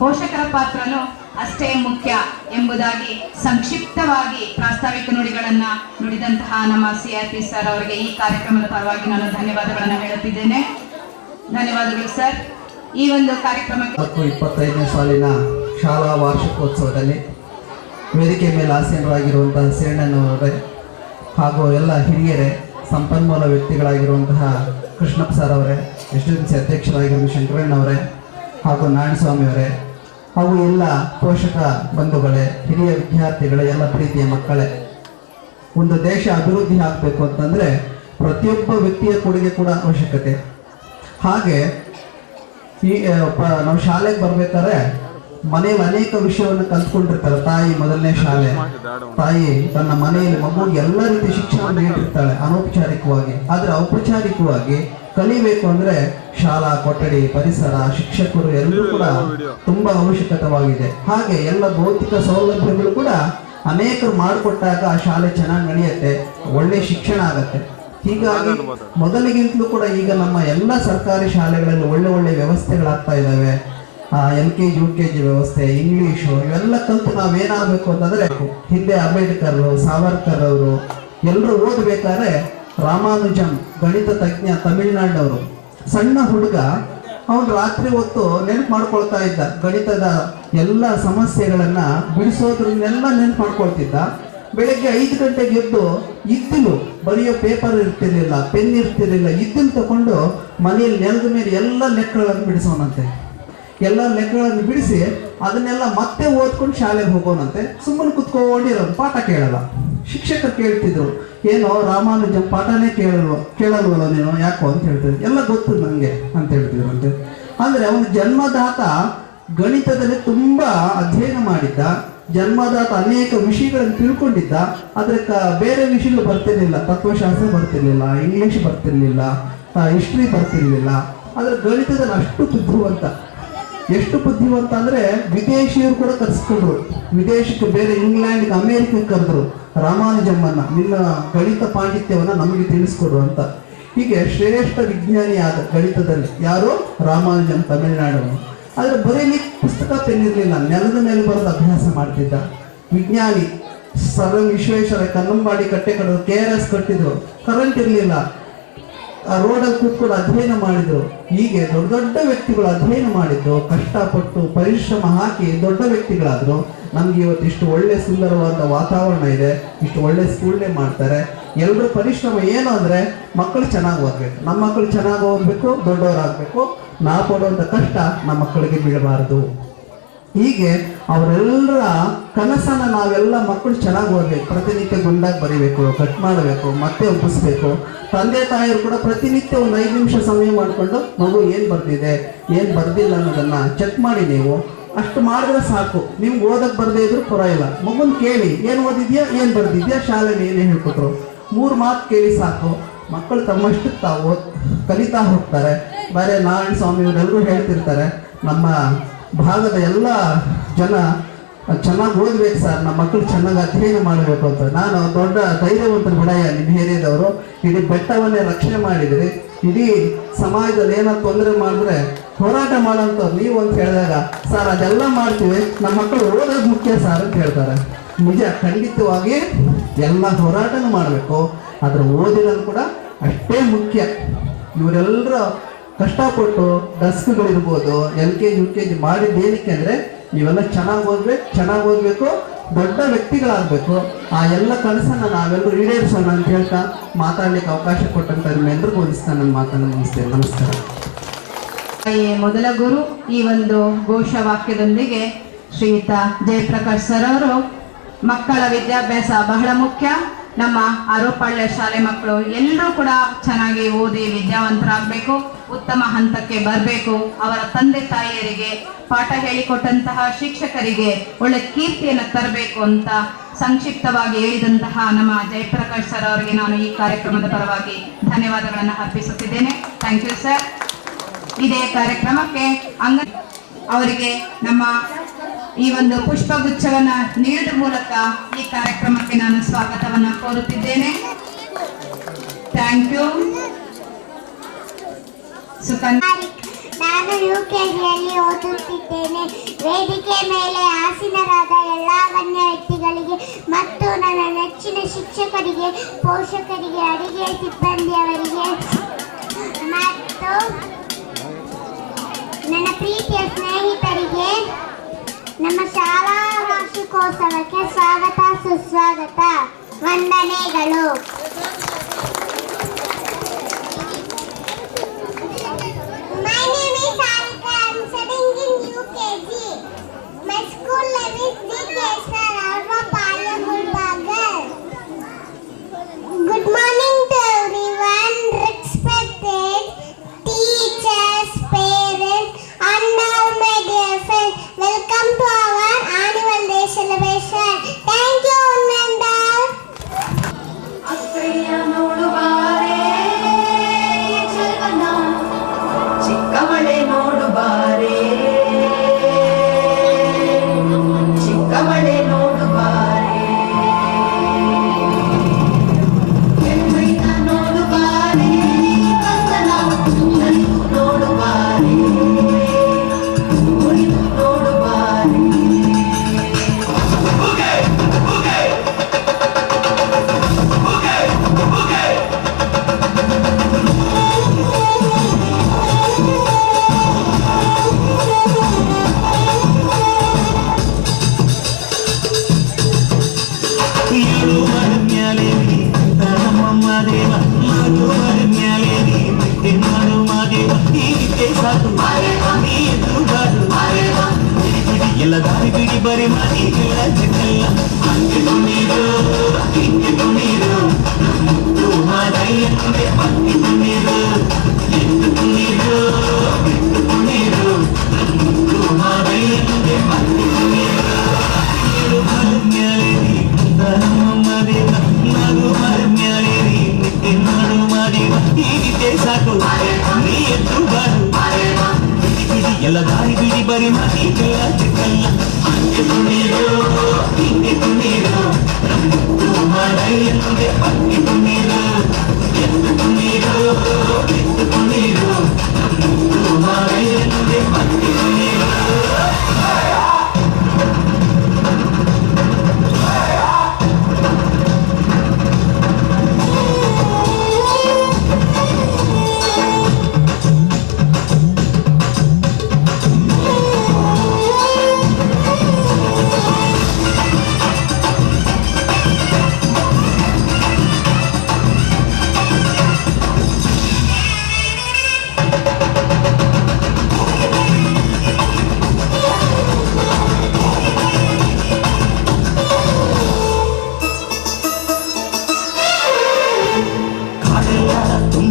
ಪೋಷಕರ ಪಾತ್ರನೂ ಅಷ್ಟೇ ಮುಖ್ಯ ಎಂಬುದಾಗಿ ಸಂಕ್ಷಿಪ್ತವಾಗಿ ಪ್ರಾಸ್ತಾವಿಕ ನುಡಿಗಳನ್ನು ನುಡಿದಂತಹ ನಮ್ಮ CRP ಸರ್ ಅವರಿಗೆ ಈ ಕಾರ್ಯಕ್ರಮದ ಪರವಾಗಿ ನಾನು ಧನ್ಯವಾದಗಳನ್ನು ಹೇಳುತ್ತಿದ್ದೇನೆ. ಧನ್ಯವಾದಗಳು ಸರ್. ಈ ಒಂದು ಕಾರ್ಯಕ್ರಮಕ್ಕೆ 25ನೇ ಸಾಲಿನ ಶಾಲಾ ವಾರ್ಷಿಕೋತ್ಸವದಲ್ಲಿ ವೇದಿಕೆ ಮೇಲೆ ಆಸೀನರಾಗಿರುವಂತಹ ಸೇಣನವರೇ ಹಾಗೂ ಎಲ್ಲ ಹಿರಿಯರೇ, ಸಂಪನ್ಮೂಲ ವ್ಯಕ್ತಿಗಳಾಗಿರುವಂತಹ ಕೃಷ್ಣಪ್ಪ ಸರ್ ಅವರೇ, SDMC ಅಧ್ಯಕ್ಷರಾಗಿರುವ ಶಂಕರಣ್ಣವರೇ ಹಾಗೂ ನಾರಾಯಣಸ್ವಾಮಿಯವರೇ ಹಾಗೂ ಎಲ್ಲ ಪೋಷಕ ಬಂಧುಗಳೇ, ಹಿರಿಯ ವಿದ್ಯಾರ್ಥಿಗಳೇ, ಎಲ್ಲ ಪ್ರೀತಿಯ ಮಕ್ಕಳೇ, ಒಂದು ದೇಶ ಅಭಿವೃದ್ಧಿ ಆಗಬೇಕು ಅಂತಂದರೆ ಪ್ರತಿಯೊಬ್ಬ ವ್ಯಕ್ತಿಯ ಕೊಡುಗೆ ಕೂಡ ಅವಶ್ಯಕತೆ. ಹಾಗೆ ನಾವು ಶಾಲೆಗೆ ಬರ್ಬೇಕಾದ್ರೆ ಮನೆಯಲ್ಲಿ ಅನೇಕ ವಿಷಯವನ್ನು ಕಲ್ತ್ಕೊಂಡಿರ್ತಾರೆ. ತಾಯಿ ಮೊದಲನೇ ಶಾಲೆ. ತಾಯಿ ತನ್ನ ಮನೆಯಲ್ಲಿ ಮಗುವಿಗೆ ಎಲ್ಲ ರೀತಿಯ ಶಿಕ್ಷಣ ನೀಡಿರ್ತಾಳೆ ಅನೌಪಚಾರಿಕವಾಗಿ. ಆದರೆ ಔಪಚಾರಿಕವಾಗಿ ಕಲಿಬೇಕು ಅಂದ್ರೆ ಶಾಲಾ ಕೊಠಡಿ, ಪರಿಸರ, ಶಿಕ್ಷಕರು ಎಲ್ಲರೂ ಕೂಡ ತುಂಬಾ ಅವಶ್ಯಕತೆವಾಗಿದೆ. ಹಾಗೆ ಎಲ್ಲ ಭೌತಿಕ ಸೌಲಭ್ಯಗಳು ಕೂಡ ಅನೇಕರು ಮಾಡಿಕೊಟ್ಟಾಗ ಆ ಶಾಲೆ ಚೆನ್ನಾಗಿ ನಡೆಯುತ್ತೆ, ಒಳ್ಳೆ ಶಿಕ್ಷಣ ಆಗತ್ತೆ. ಹೀಗಾಗಿ ಮೊದಲಿಗಿಂತಲೂ ಕೂಡ ಈಗ ನಮ್ಮ ಎಲ್ಲ ಸರ್ಕಾರಿ ಶಾಲೆಗಳಲ್ಲಿ ಒಳ್ಳೆ ವ್ಯವಸ್ಥೆಗಳಾಗ್ತಾ ಇದ್ದಾವೆ. LKG UKG ವ್ಯವಸ್ಥೆ, ಇಂಗ್ಲೀಷು ಇವೆಲ್ಲ ಕಲಿತು ನಾವೇನಾಗಬೇಕು ಅಂತಂದ್ರೆ, ಹಿಂದೆ ಅಂಬೇಡ್ಕರ್, ಸಾವರ್ಕರ್ ಅವರು ಎಲ್ಲರೂ ಓದಬೇಕಾದ್ರೆ ರಾಮಾನುಜಂ ಗಣಿತ ತಜ್ಞ ತಮಿಳುನಾಡಿನವರು, ಸಣ್ಣ ಹುಡುಗ, ಅವನು ರಾತ್ರಿ ಹೊತ್ತು ನೆನಪು ಮಾಡ್ಕೊಳ್ತಾ ಇದ್ದ. ಗಣಿತದ ಎಲ್ಲ ಸಮಸ್ಯೆಗಳನ್ನ ಬಿಡಿಸೋದ್ರನ್ನೆಲ್ಲ ನೆನಪು ಮಾಡ್ಕೊಳ್ತಿದ್ದ. ಬೆಳಗ್ಗೆ 5 ಗಂಟೆಗೆ ಎದ್ದು ಇದ್ದಿಲು ಬರೆಯೋ ಪೇಪರ್ ಇರ್ತಿರ್ಲಿಲ್ಲ, ಪೆನ್ ಇರ್ತಿರ್ಲಿಲ್ಲ, ಇದ್ದಿಲು ತಗೊಂಡು ಮನೆಯಲ್ಲಿ ನೆಲದ ಮೇಲೆ ಎಲ್ಲ ಲೆಕ್ಕಗಳನ್ನು ಬಿಡಿಸೋನಂತೆ. ಎಲ್ಲ ಲೆಕ್ಕಗಳನ್ನು ಬಿಡಿಸಿ ಅದನ್ನೆಲ್ಲ ಮತ್ತೆ ಓದ್ಕೊಂಡು ಶಾಲೆಗೆ ಹೋಗೋನಂತೆ. ಸುಮ್ಮನೆ ಕುತ್ಕೊಂಡಿರೋನು, ಪಾಠ ಕೇಳಲ್ಲ. ಶಿಕ್ಷಕರು ಕೇಳ್ತಿದ್ರು, ಏನೋ ರಾಮಾನುಜಂ ಪಾಠನೇ ಕೇಳಲ್ವಲ್ಲ ನೀನು, ಯಾಕೋ ಅಂತ ಹೇಳ್ತಿದ್ರು. ಎಲ್ಲ ಗೊತ್ತು ನನಗೆ ಅಂತ ಹೇಳ್ತಿದ್ರಂತೆ. ಅಂದರೆ ಅವನು ಜನ್ಮದಾತ ಗಣಿತದಲ್ಲಿ ತುಂಬ ಅಧ್ಯಯನ ಮಾಡಿದ್ದ, ಜನ್ಮದಾತ ಅನೇಕ ವಿಷಯಗಳನ್ನು ತಿಳ್ಕೊಂಡಿದ್ದ. ಆದರೆ ಬೇರೆ ವಿಷಯಗಳು ಬರ್ತಿರ್ಲಿಲ್ಲ, ತತ್ವಶಾಸ್ತ್ರ ಬರ್ತಿರ್ಲಿಲ್ಲ, ಇಂಗ್ಲೀಷ್ ಬರ್ತಿರ್ಲಿಲ್ಲ, ಹಿಸ್ಟ್ರಿ ಬರ್ತಿರ್ಲಿಲ್ಲ. ಆದರೆ ಗಣಿತದಲ್ಲಿ ಅಷ್ಟು ಬುದ್ಧಿವಂತ. ಎಷ್ಟು ಬುದ್ಧಿವಂತ ಅಂದರೆ ವಿದೇಶಿಯರು ಕೂಡ ಕರೆಸ್ಕೊಂಡ್ರು. ವಿದೇಶಕ್ಕೆ, ಬೇರೆ ಇಂಗ್ಲೆಂಡ್ಗೆ, ಅಮೇರಿಕಕ್ಕೆ ಕರೆದ್ರು ರಾಮಾನುಜಮ್ಮನ್ನ, ನಿನ್ನ ಗಣಿತ ಪಾಂಡಿತ್ಯವನ್ನು ನಮಗೆ ತಿಳಿಸ್ಕೊಡು ಅಂತ. ಹೀಗೆ ಶ್ರೇಷ್ಠ ವಿಜ್ಞಾನಿಯಾದ ಗಣಿತದಲ್ಲಿ ಯಾರು? ರಾಮಾನುಜಂ, ತಮಿಳುನಾಡವನು. ಆದರೆ ಬರೀಲಿಕ್ಕೆ ಪುಸ್ತಕ ಪೆನ್ ಇರಲಿಲ್ಲ, ನೆಲದ ಮೇಲೆ ಬರೋದು ಅಭ್ಯಾಸ ಮಾಡ್ತಿದ್ದ. ವಿಜ್ಞಾನಿ ಸರ್ ವಿಶ್ವೇಶ್ವರ ಕನ್ನಂಬಾಡಿ ಕಟ್ಟೆ ಕಟ್ಟೋದು, KRS ಕಟ್ಟಿದ್ರು, ಕರೆಂಟ್ ಇರಲಿಲ್ಲ, ರೋಡಲ್ಲಿ ಕೂತ್ಕೊಂಡು ಅಧ್ಯಯನ ಮಾಡಿದ್ರು. ಹೀಗೆ ದೊಡ್ಡ ವ್ಯಕ್ತಿಗಳು ಅಧ್ಯಯನ ಮಾಡಿದ್ದು, ಕಷ್ಟಪಟ್ಟು ಪರಿಶ್ರಮ ಹಾಕಿ ದೊಡ್ಡ ವ್ಯಕ್ತಿಗಳಾದ್ರು. ನಮ್ಗೆ ಇವತ್ತು ಇಷ್ಟು ಒಳ್ಳೆ ಸುಂದರವಾದ ವಾತಾವರಣ ಇದೆ, ಇಷ್ಟು ಒಳ್ಳೆ ಸ್ಕೂಲ್ನೇ ಮಾಡ್ತಾರೆ. ಎಲ್ಲರೂ ಪರಿಶ್ರಮ ಏನು ಅಂದರೆ ಮಕ್ಕಳು ಚೆನ್ನಾಗಿ ಓದಬೇಕು, ನಮ್ಮ ಮಕ್ಕಳು ಚೆನ್ನಾಗಿ ಓದಬೇಕು, ದೊಡ್ಡವರಾಗಬೇಕು. ನಾವು ಪಡುವಂಥ ಕಷ್ಟ ನಮ್ಮ ಮಕ್ಕಳಿಗೆ ಬೀಳಬಾರದು. ಹೀಗೆ ಅವರೆಲ್ಲರ ಕನಸನ್ನ ನಾವೆಲ್ಲ ಮಕ್ಕಳು ಚೆನ್ನಾಗಿ ಓದಬೇಕು, ಪ್ರತಿನಿತ್ಯ ಗುಂಡಾಗಿ ಬರೀಬೇಕು, ಕಟ್ ಮಾಡಬೇಕು, ಮತ್ತೆ ಒಪ್ಪಿಸ್ಬೇಕು. ತಂದೆ ತಾಯಿಯರು ಕೂಡ ಪ್ರತಿನಿತ್ಯ ಒಂದು 5 ನಿಮಿಷ ಸಮಯ ಮಾಡಿಕೊಂಡು ಮಗು ಏನು ಬರ್ದಿದೆ ಏನು ಬರ್ದಿಲ್ಲ ಅನ್ನೋದನ್ನ ಚೆಕ್ ಮಾಡಿ. ನೀವು ಅಷ್ಟು ಮಾಡಿದ್ರೆ ಸಾಕು. ನಿಮ್ಗೆ ಓದಕ್ಕೆ ಬರದೇ ಇದ್ರು ಪರವಾಗಿಲ್ಲ, ಮಗುನ್ ಕೇಳಿ ಏನು ಓದಿದ್ಯಾ ಏನು ಬರ್ದಿದ್ಯಾ ಶಾಲೆಯಲ್ಲಿ ಏನೇ ಹೇಳ್ಕೊಟ್ರು 3 ಮಾತು ಕೇಳಿ ಸಾಕು. ಮಕ್ಕಳು ತಮ್ಮಷ್ಟು ತಾವು ಕಲಿತಾ ಹೋಗ್ತಾರೆ. ಬೇರೆ ನಾರಾಯಣ ಸ್ವಾಮಿ ಇವರೆಲ್ಲರೂ ಹೇಳ್ತಿರ್ತಾರೆ, ನಮ್ಮ ಭಾಗದ ಎಲ್ಲ ಜನ ಚೆನ್ನಾಗಿ ಓದ್ಬೇಕು ಸರ್, ನಮ್ಮ ಮಕ್ಕಳು ಚೆನ್ನಾಗಿ ಅಧ್ಯಯನ ಮಾಡಬೇಕು ಅಂತ. ನಾನು ದೊಡ್ಡ ಧೈರ್ಯವಂತರು ಬಿಡಯ್ಯ, ನಿಮ್ಮ ಏರಿಯಾದವರು ಇಡೀ ಬೆಟ್ಟವನ್ನೇ ರಕ್ಷಣೆ ಮಾಡಿದ್ರಿ, ಇಡೀ ಸಮಾಜದಲ್ಲಿ ಏನೋ ತೊಂದರೆ ಮಾಡಿದ್ರೆ ಹೋರಾಟ ಮಾಡೋಂಥವ್ರು ನೀವು ಅಂತ ಹೇಳಿದಾಗ, ಸರ್ ಅದೆಲ್ಲ ಮಾಡ್ತೀವಿ, ನಮ್ಮ ಮಕ್ಕಳು ಓದೋದು ಮುಖ್ಯ ಸರ್ ಅಂತ ಹೇಳ್ತಾರೆ. ನಿಜ, ಖಂಡಿತವಾಗಿ ಎಲ್ಲ ಹೋರಾಟನೂ ಮಾಡಬೇಕು, ಅದರ ಓದಿನೂ ಕೂಡ ಅಷ್ಟೇ ಮುಖ್ಯ. ಇವರೆಲ್ಲರೂ ಕಷ್ಟಪಟ್ಟು ಡೆಸ್ಕ್ಗಳಿರ್ಬೋದು, LKG UKG ಮಾಡಿದ್ದು ಏನಕ್ಕೆ ಅಂದರೆ ನೀವೆಲ್ಲ ಚೆನ್ನಾಗಿ ಓದಬೇಕು, ದೊಡ್ಡ ವ್ಯಕ್ತಿಗಳಾಗಬೇಕು. ಆ ಎಲ್ಲ ಕನಸನ್ನು ನಾವೆಲ್ಲರೂ ಈಡೇರಿಸೋಣ ಅಂತ ಹೇಳ್ತಾ ಮಾತಾಡ್ಲಿಕ್ಕೆ ಅವಕಾಶ ಕೊಟ್ಟಂತ ನಿಮ್ಮೆಲ್ಲರಿಗೂ ಹೊಲಿಸ್ತಾ ನನ್ನ ಮಾತನ್ನು ಮುಗಿಸ್ತೇನೆ. ನಮಸ್ಕಾರ. ಮೊದಲ ಗುರು ಈ ಒಂದು ಘೋಷವಾಕ್ಯದೊಂದಿಗೆ ಶ್ರೀಯುತ ಜಯಪ್ರಕಾಶ್ ಸರ್ ಅವರು ಮಕ್ಕಳ ವಿದ್ಯಾಭ್ಯಾಸ ಬಹಳ ಮುಖ್ಯ, ನಮ್ಮ ಆರೋಪಾಳ್ಯ ಶಾಲೆ ಮಕ್ಕಳು ಎಲ್ಲರೂ ಕೂಡ ಚೆನ್ನಾಗಿ ಓದಿ ವಿದ್ಯಾವಂತರಾಗಬೇಕು, ಉತ್ತಮ ಹಂತಕ್ಕೆ ಬರಬೇಕು, ಅವರ ತಂದೆ ತಾಯಿಯರಿಗೆ ಪಾಠ ಹೇಳಿಕೊಟ್ಟಂತಹ ಶಿಕ್ಷಕರಿಗೆ ಒಳ್ಳೆ ಕೀರ್ತಿಯನ್ನು ತರಬೇಕು ಅಂತ ಸಂಕ್ಷಿಪ್ತವಾಗಿ ಹೇಳಿದಂತಹ ನಮ್ಮ ಜಯಪ್ರಕಾಶ್ ಸರ್ ಅವರಿಗೆ ನಾನು ಈ ಕಾರ್ಯಕ್ರಮದ ಪರವಾಗಿ ಧನ್ಯವಾದಗಳನ್ನು ಅರ್ಪಿಸುತ್ತಿದ್ದೇನೆ. Thank you sir. ಇದೇ ಕಾರ್ಯಕ್ರಮಕ್ಕೆ ಅವರಿಗೆ ನಮ್ಮ ಈ ಒಂದು ಪುಷ್ಪಗುಚ್ಛವನ್ನ ನೀಡುವ ಮೂಲಕ ಈ ಕಾರ್ಯಕ್ರಮಕ್ಕೆ ನಾನು ಸ್ವಾಗತವನ್ನ ಕೋರುತ್ತಿದ್ದೇನೆ. Thank you. ನಾನು UKGಯಲ್ಲಿ ಓದುತ್ತಿದ್ದೇನೆ. ವೇದಿಕೆ ಮೇಲೆ ಆಸೀನರಾದ ಎಲ್ಲ ಗಣ್ಯ ವ್ಯಕ್ತಿಗಳಿಗೆ ಮತ್ತು ನನ್ನ ನೆಚ್ಚಿನ ಶಿಕ್ಷಕರಿಗೆ, ಪೋಷಕರಿಗೆ, ಅಡಿಗೆ ಸಿಬ್ಬಂದಿಯವರಿಗೆ ಮತ್ತು ನನ್ನ ಪ್ರೀತಿಯ ಸ್ನೇಹಿತರಿಗೆ ನಮ್ಮ ಶಾಲಾ ವಾರ್ಷಿಕೋತ್ಸವಕ್ಕೆ ಸ್ವಾಗತ ಸುಸ್ವಾಗತ, ವಂದನೆಗಳು. My name is Sarika. I am studying in UKG. My school name is Dikeshwar Arvapalya Gulbagal. Good morning to everyone, respected teachers, parents, and all my dear friends. Welcome to our annual day celebration. Thank you, Nanda. ಚಿಕ್ಕವಳೆ ನೋಡು ಬಾರೆ, ಚಿಕ್ಕವಳೆ ನೋಡು ಬಾರೆ, ಹೆಣ್ಮೈನ ನೋಡು ಬಾರೆ, ಕಂದನ ನಲಿದು ನೋಡು ಬಾರೆ, ಕುಣಿದು ನೋಡು ಬಾರೆ. ಎಲ್ಲ ದಾರಿ ಬಿಡಿ ಬರಿ ಮನೆ ನೀರು ಮಾದಯ್ಯ ನೀರು ನೀರು ಸಾಕು ಎಲ್ಲ ದಾರಿ ಬಿಡಿ ಬರಿ ಮನೆ ಚಿಕ್ಕಲ್ಲ ನೀರು ನೀರು ಮಾದಯ್ಯ ನೀರು ನೀರು ಮಾದಯ್ಯ ನೀರು.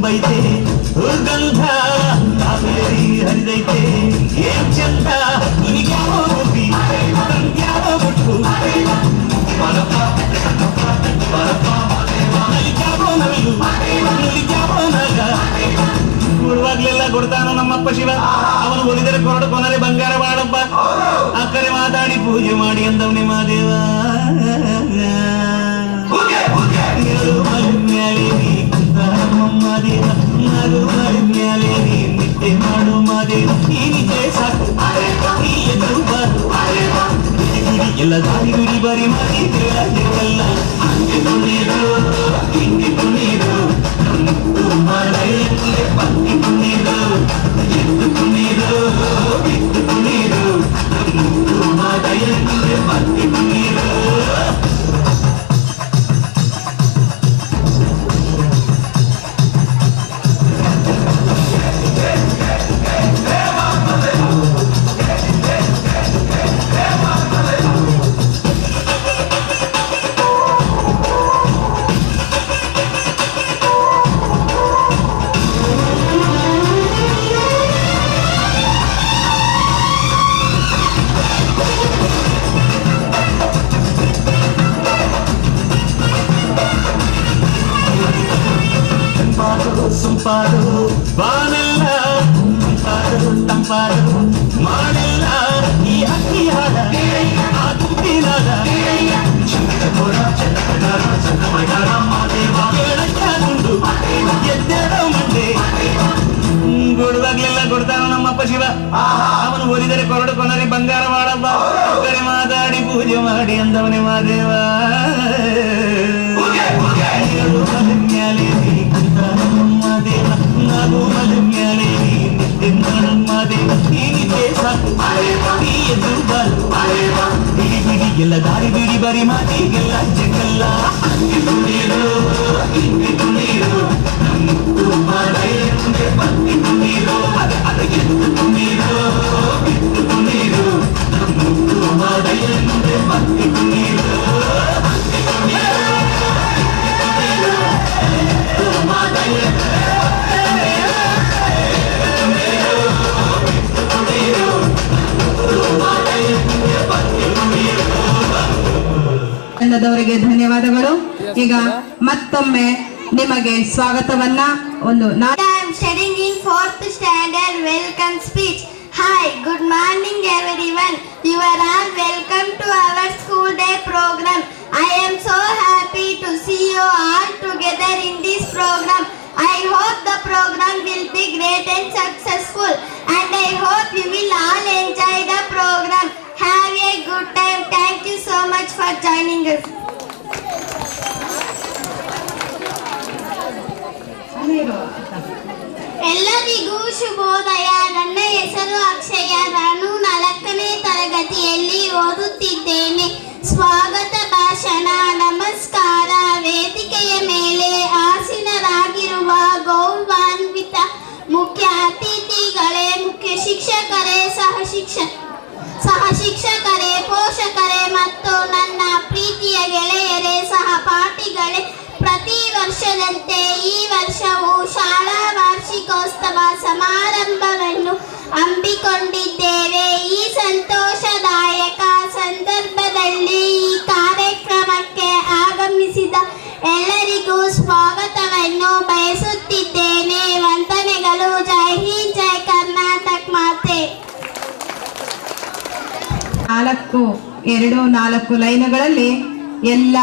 ತುಂಬೈತೆ ಗಂಧ ಕಾವೇರಿ ಹರಿದೈತೆ ಏನ್ ಚಂದ ನಿನ್ಗ್ಯಾವ ಗೋಪಿ ನನ್ಗ್ಯಾವ ಬಿಟ್ಟು ನಲಿಗ್ಯಾವೋ ನವಿಲು ನಲಿಗ್ಯಾವೋ ನಾಗ ಕೊಡುವಾಗ್ಲೆಲ್ಲ ಕೊಡ್ತಾನ ನಮ್ಮಪ್ಪ ಶಿವ ಅವನು ಒಲಿದರೆ ಕೊರಡು ಕೊನರೆ ಬಂಗಾರ ಮಾಡಪ್ಪ ಅಕ್ಕರೆ ಮಾತಾಡಿ ಪೂಜೆ ಮಾಡಿ ಅಂದವನೇ ಮಾದೇವ ಮಾದೇವ ನಾಡು ಮ್ಯಾಲೆ ನೀ ನಿದ್ದೆ ಮಾಡು ಮಾದೇವ ಈ ನಿದ್ದೆ ಸಾಕು ಈ ಎದುರು ಬಾರು ಎಲ್ಲ ದಾರಿ ಗುಡಿ ಬಾರಿ ಮಾಡಿ ತಿರುಗಲ್ಲ ಹಂಗೆ ತುಳಿದು ಹಿಂಗೆ ತುಳಿದು ಮಳೆ ಪಂಗಿ ತುಳಿದು ಎದ್ದು ತುಳಿದು ಬಿದ್ದು ತುಳಿದು ಮಳೆಯ ಪಂಗಿ ತುಳಿದು ಸಂಪಾದು ಬಾನೆಲ್ಲ ತಂಪಾದು ಮಾಡೆಲ್ಲ ಈ ಅಕ್ಕಿ ಹಾಡ ಆ ತುಂಬಿನಾದ ಎದ್ದೇಳೋ ಮಂಡೆ ಕೊಡುವಾಗ್ಲೆಲ್ಲ ಕೊಡ್ತಾನ ನಮ್ಮಪ್ಪ ಶಿವ ಅವನು ಒಲಿದರೆ ಕೊರಡು ಕೊನರಿ ಬಂಗಾರ ಮಾಡಪ್ಪ ಕರೆ ಮಾತಾಡಿ ಪೂಜೆ ಮಾಡಿ ಅಂದವನೇ ಮಾದೇವ ಮಾದೇವ ನಾವು ಮಲೆ ಮ್ಯಾಲೆ ನಿದ್ದೆ ಮಾಡು ಮಾದೇವ ಈ ನಿದ್ದೆ ಸಾಕು ಈ ಎದುರು ಬಾರು ಬಿಡಿ ಬಿಡಿ ಎಲ್ಲ ದಾರಿ ಬಿಡಿ ಬರಿ ಮಾತಿಗೆಲ್ಲ ಜಗಲ್ಲ ಹಂಗೆ ತುಳಿರು ಹಿಂಗೆ ತುಳಿರು ನಮ್ಮದು ಮಳೆಯಂಗೆ ಬಂದಿ ತುಳಿರು ಅದಕ್ಕೆ ತುಳಿರು ಬಿದ್ದು ತುಳಿರು ನಮ್ಮದು ಮಳೆಯಂಗೆ ಬಂದಿ ತುಳಿರು ಹಂಗೆ ತುಳಿರು ತಂಡದವರಿಗೆ ಧನ್ಯವಾದಗಳು. ಈಗ ಮತ್ತೊಮ್ಮೆ ನಿಮಗೆ ಸ್ವಾಗತವನ್ನ ಒಂದು I am studying in 4th standard. Welcome speech. Hi, good morning everyone. You are all welcome to our school day program. I am so happy to see you all together in this program. I hope the program will be great and successful, and I hope you will all enjoy the program. Have a good time. Thank you so much for joining us. ಎಲ್ಲರಿಗೂ ಶುಭೋದಯ. ನನ್ನ ಹೆಸರು ಅಕ್ಷಯ. ನಾನು 4ನೇ ತರಗತಿಯಲ್ಲಿ ಓದುತ್ತಿದ್ದೇನೆ. ಸ್ವಾಗತ ಭಾಷಣ. ನಮಸ್ಕಾರ. ವೇದಿಕೆಯ ಮೇಲೆ ಆಸೀನರಾಗಿರುವ ಗೌರವಾನ್ವಿತ ಮುಖ್ಯ ಅತಿಥಿಗಳೇ, ಮುಖ್ಯ ಶಿಕ್ಷಕರೇ, ಸಹಶಿಕ್ಷಕರೇ, ಪೋಷಕರೇ ಮತ್ತು ನನ್ನ ಪ್ರೀತಿಯ ಗೆಳೆಯರೇ, ಸಹಪಾಠಿಗಳೇ, ಪ್ರತಿ ವರ್ಷದಂತೆ ಈ ವರ್ಷವೂ ಶಾಲಾ ವಾರ್ಷಿಕೋತ್ಸವ ಸಮಾರಂಭವನ್ನು ಹಮ್ಮಿಕೊಂಡಿದ್ದೇವೆ. ಈ ಸಂತೋಷದಾಯಕ ಸಂದರ್ಭದಲ್ಲಿ ಈ ಕಾರ್ಯಕ್ರಮಕ್ಕೆ ಆಗಮಿಸಿದ ಎಲ್ಲರಿಗೂ ಸ್ವಾಗತವನ್ನು ಬಯಸುತ್ತಿದ್ದೇನೆ. ವಂದನೆಗಳು. ಜೈ ಹಿಂದ್, ಜೈ ಕರ್ನಾಟಕ ಮಾತೆ. 4 ಲೈನುಗಳಲ್ಲಿ ಎಲ್ಲ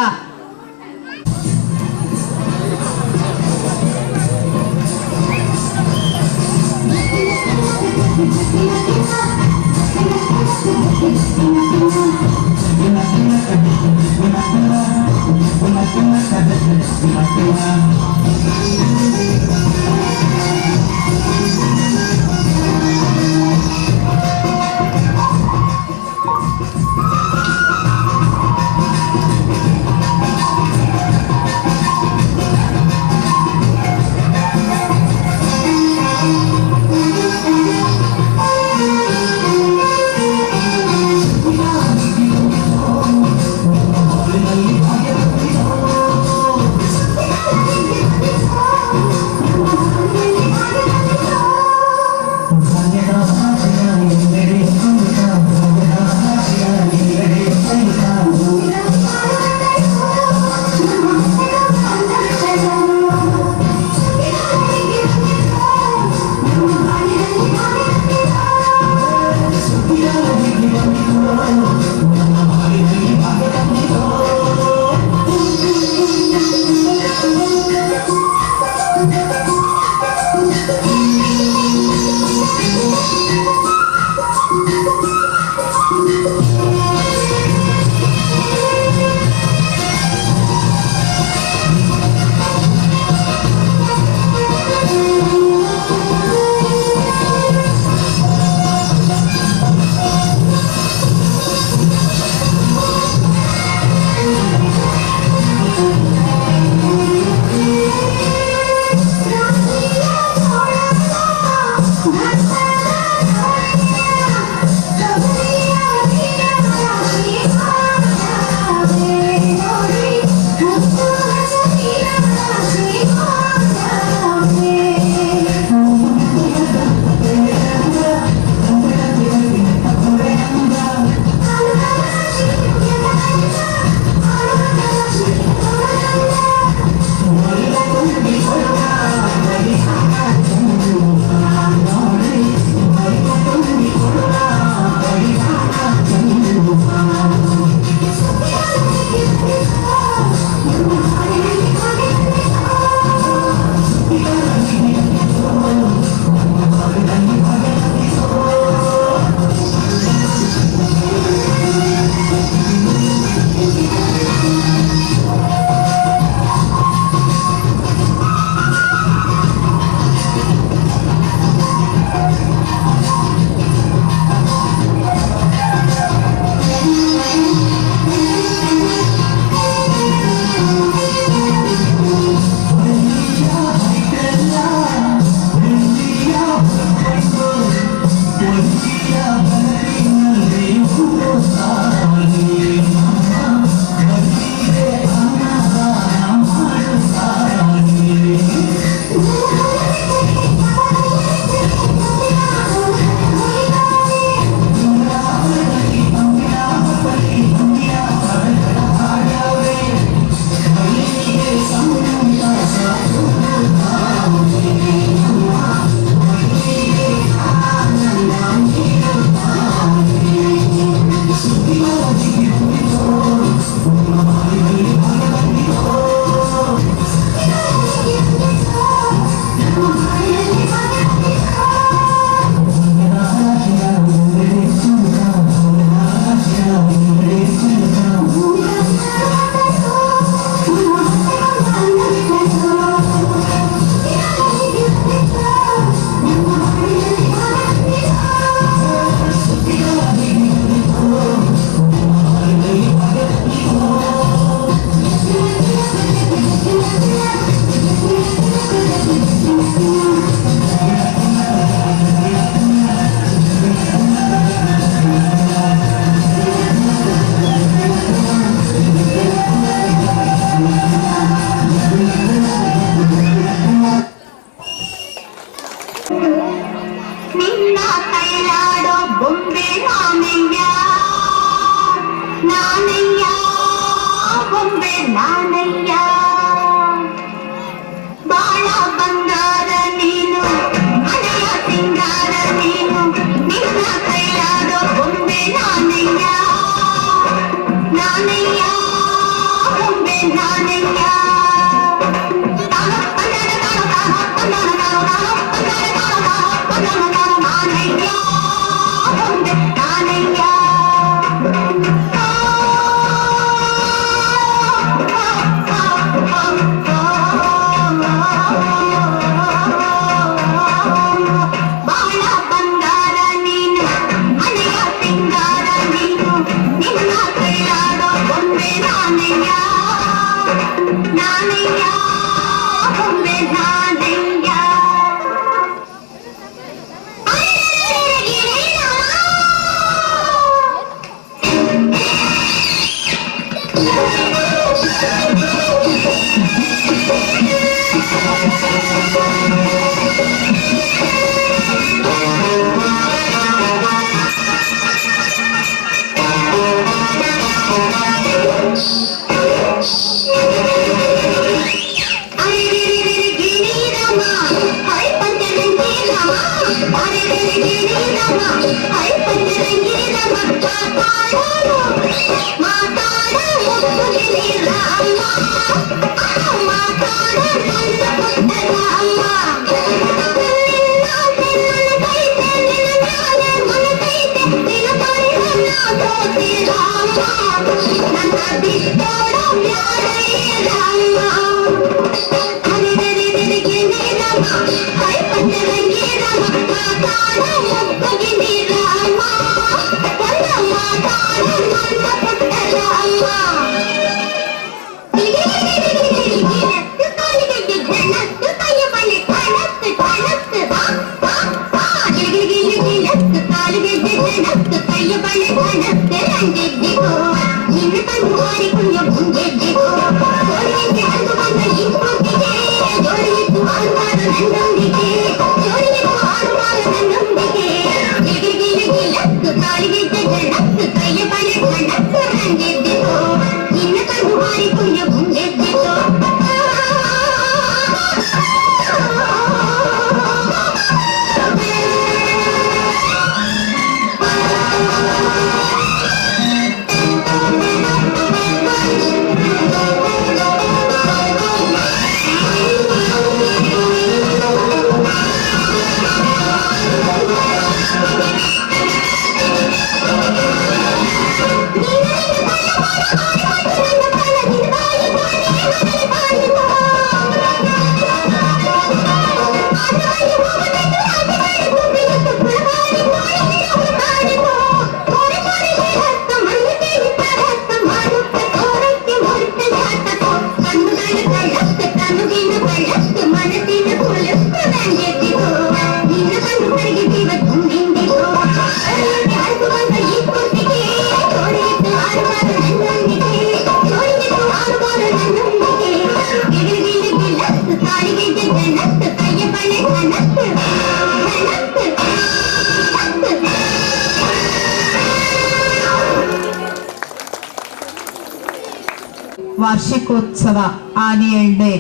ವಾರ್ಷಿಕೋತ್ಸವ ಆನ್ಯುಯಲ್ ಡೇ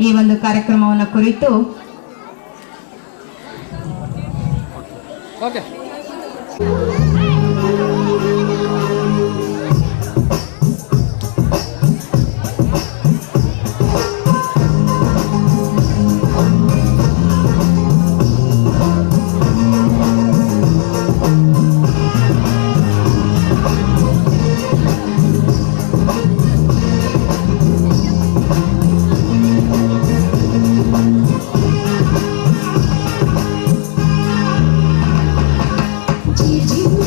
ಈ ಒಂದು ಕಾರ್ಯಕ್ರಮವನ್ನು ಕುರಿತು ಓಕೆ Gigi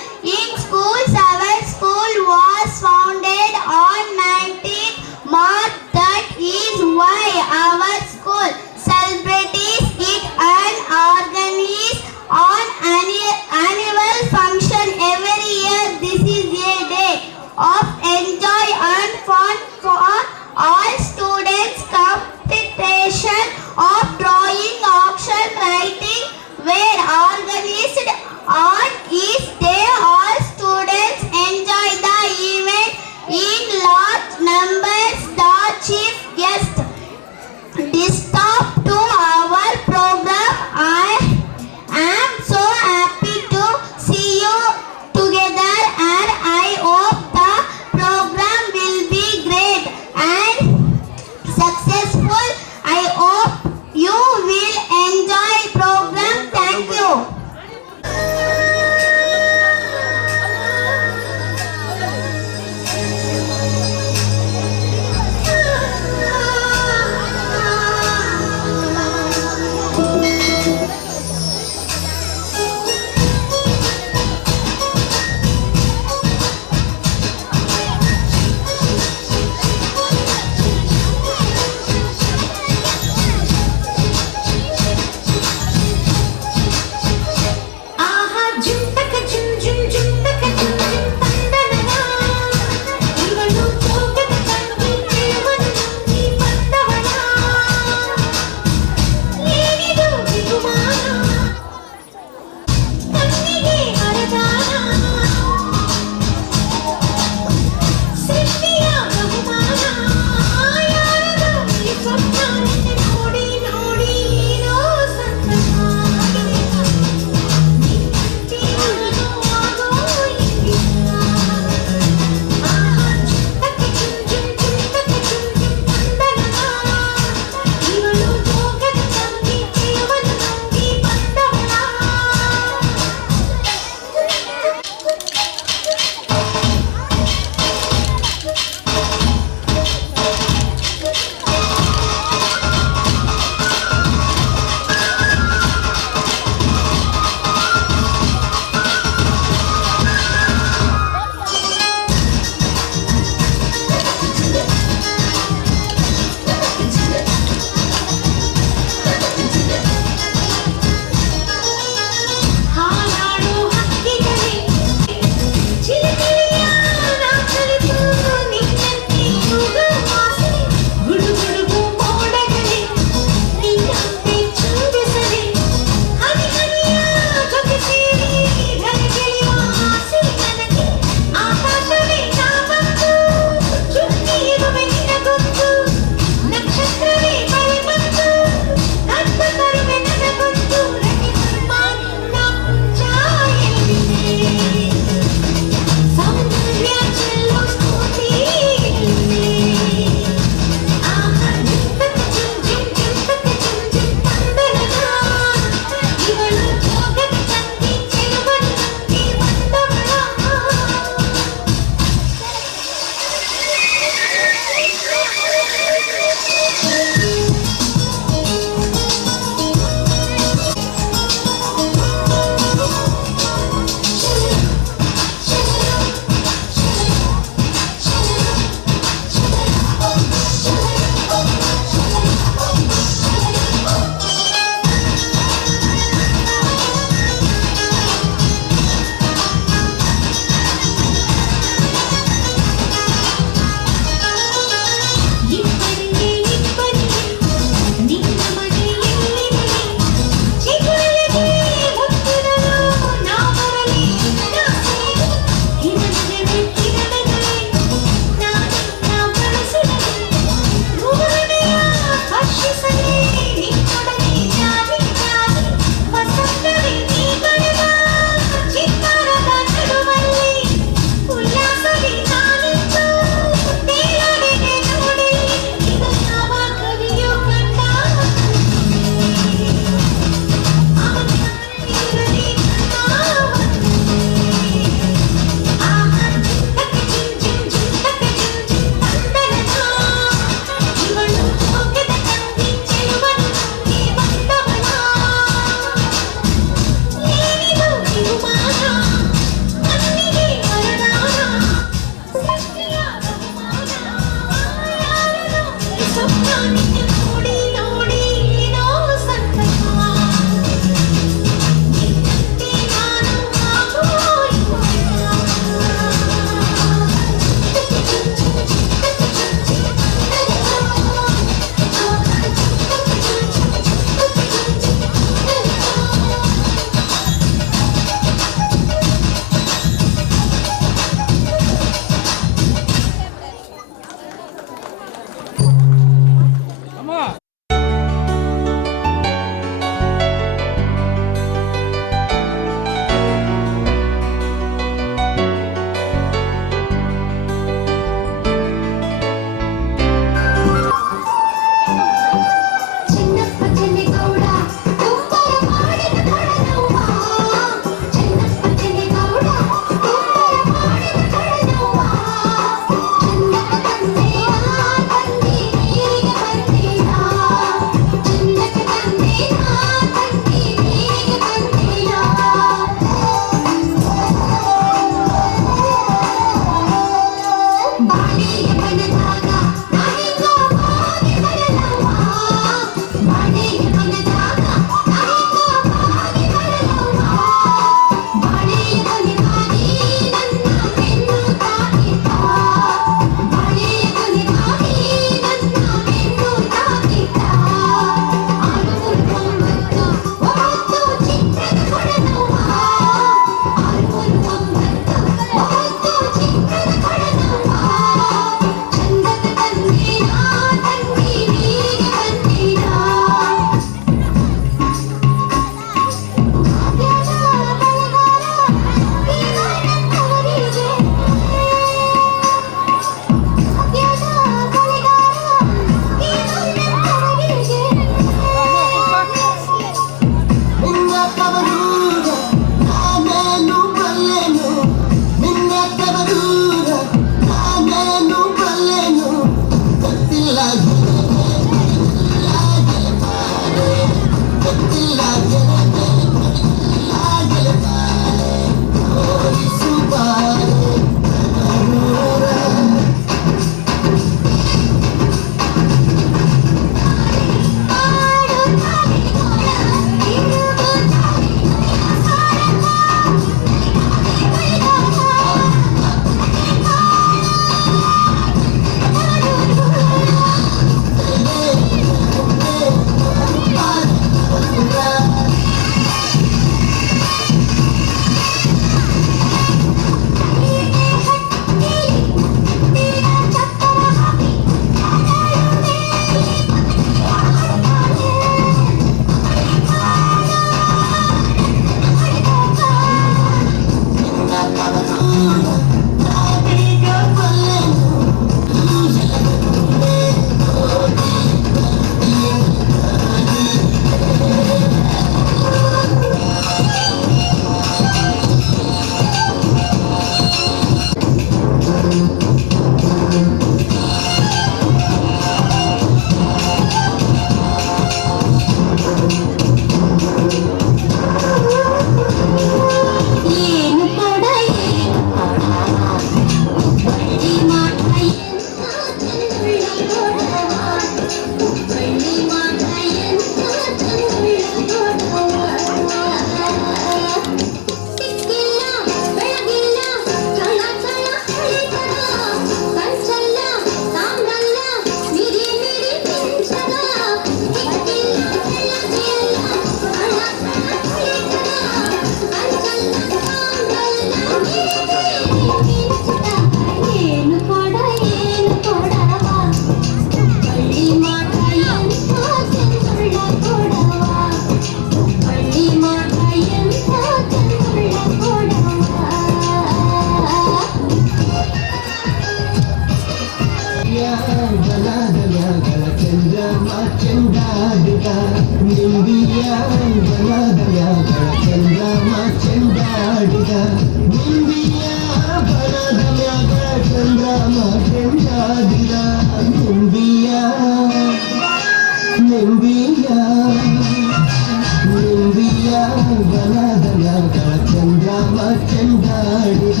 ಚಂದ್ರಮ ಚಂದಾಡಿದ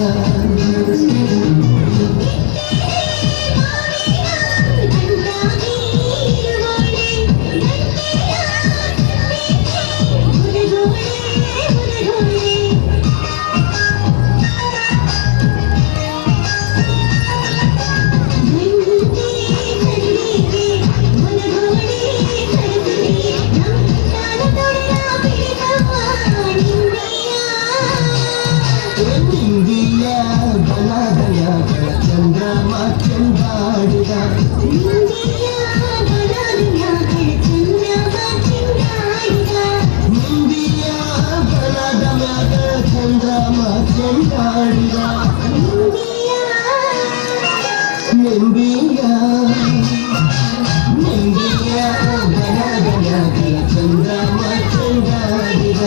ಚಂದ್ರಮ ಚಂದಾಡಿದ ನಿಂದಿಯ ಬಲದ ಮ್ಯಾಗ ಚಂದ್ರಮ ಚಂದಾಡಿದ ನಿಂದಿಯ ಬಲದ ಮ್ಯಾಗ ಚಂದ್ರಮ ಚಂದಾಡಿದ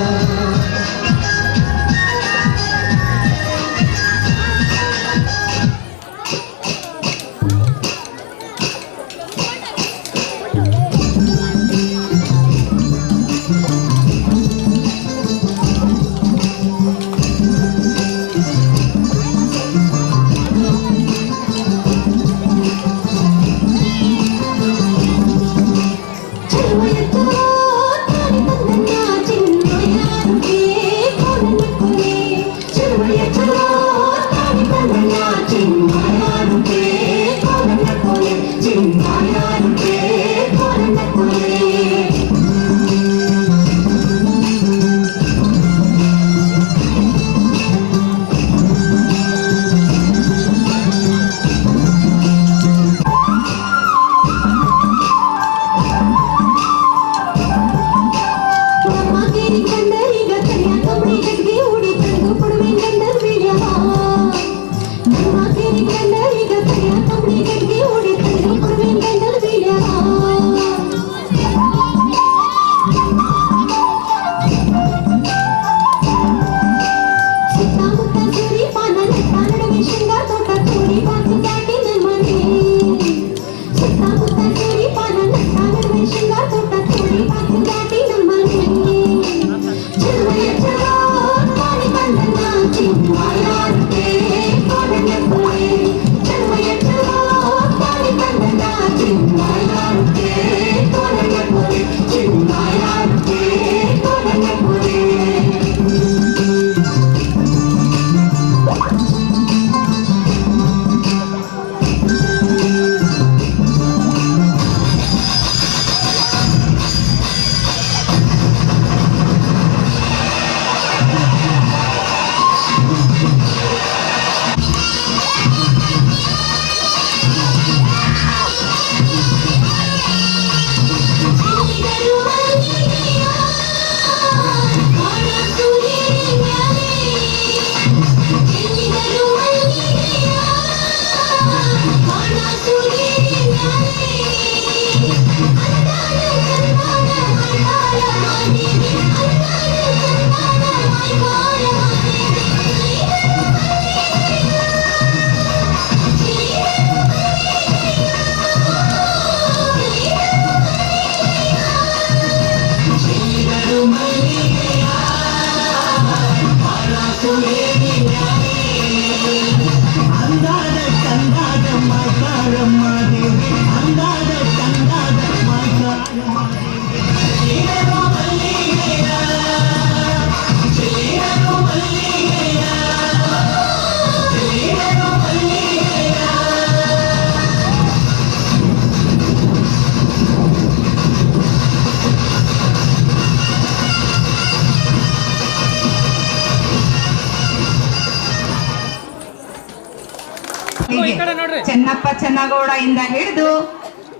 ಚೆನ್ನಪ್ಪ ಚೆನ್ನಗೌಡ ಇಂದ ಹಿಡಿದು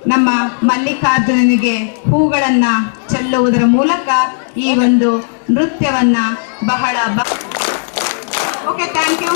ನಮ್ಮ ಮಲ್ಲಿಕಾರ್ಜುನನಿಗೆ ಹೂಗಳನ್ನ ಚೆಲ್ಲುವುದರ ಮೂಲಕ ಈ ಒಂದು ನೃತ್ಯವನ್ನ ಬಹಳ okay, thank you.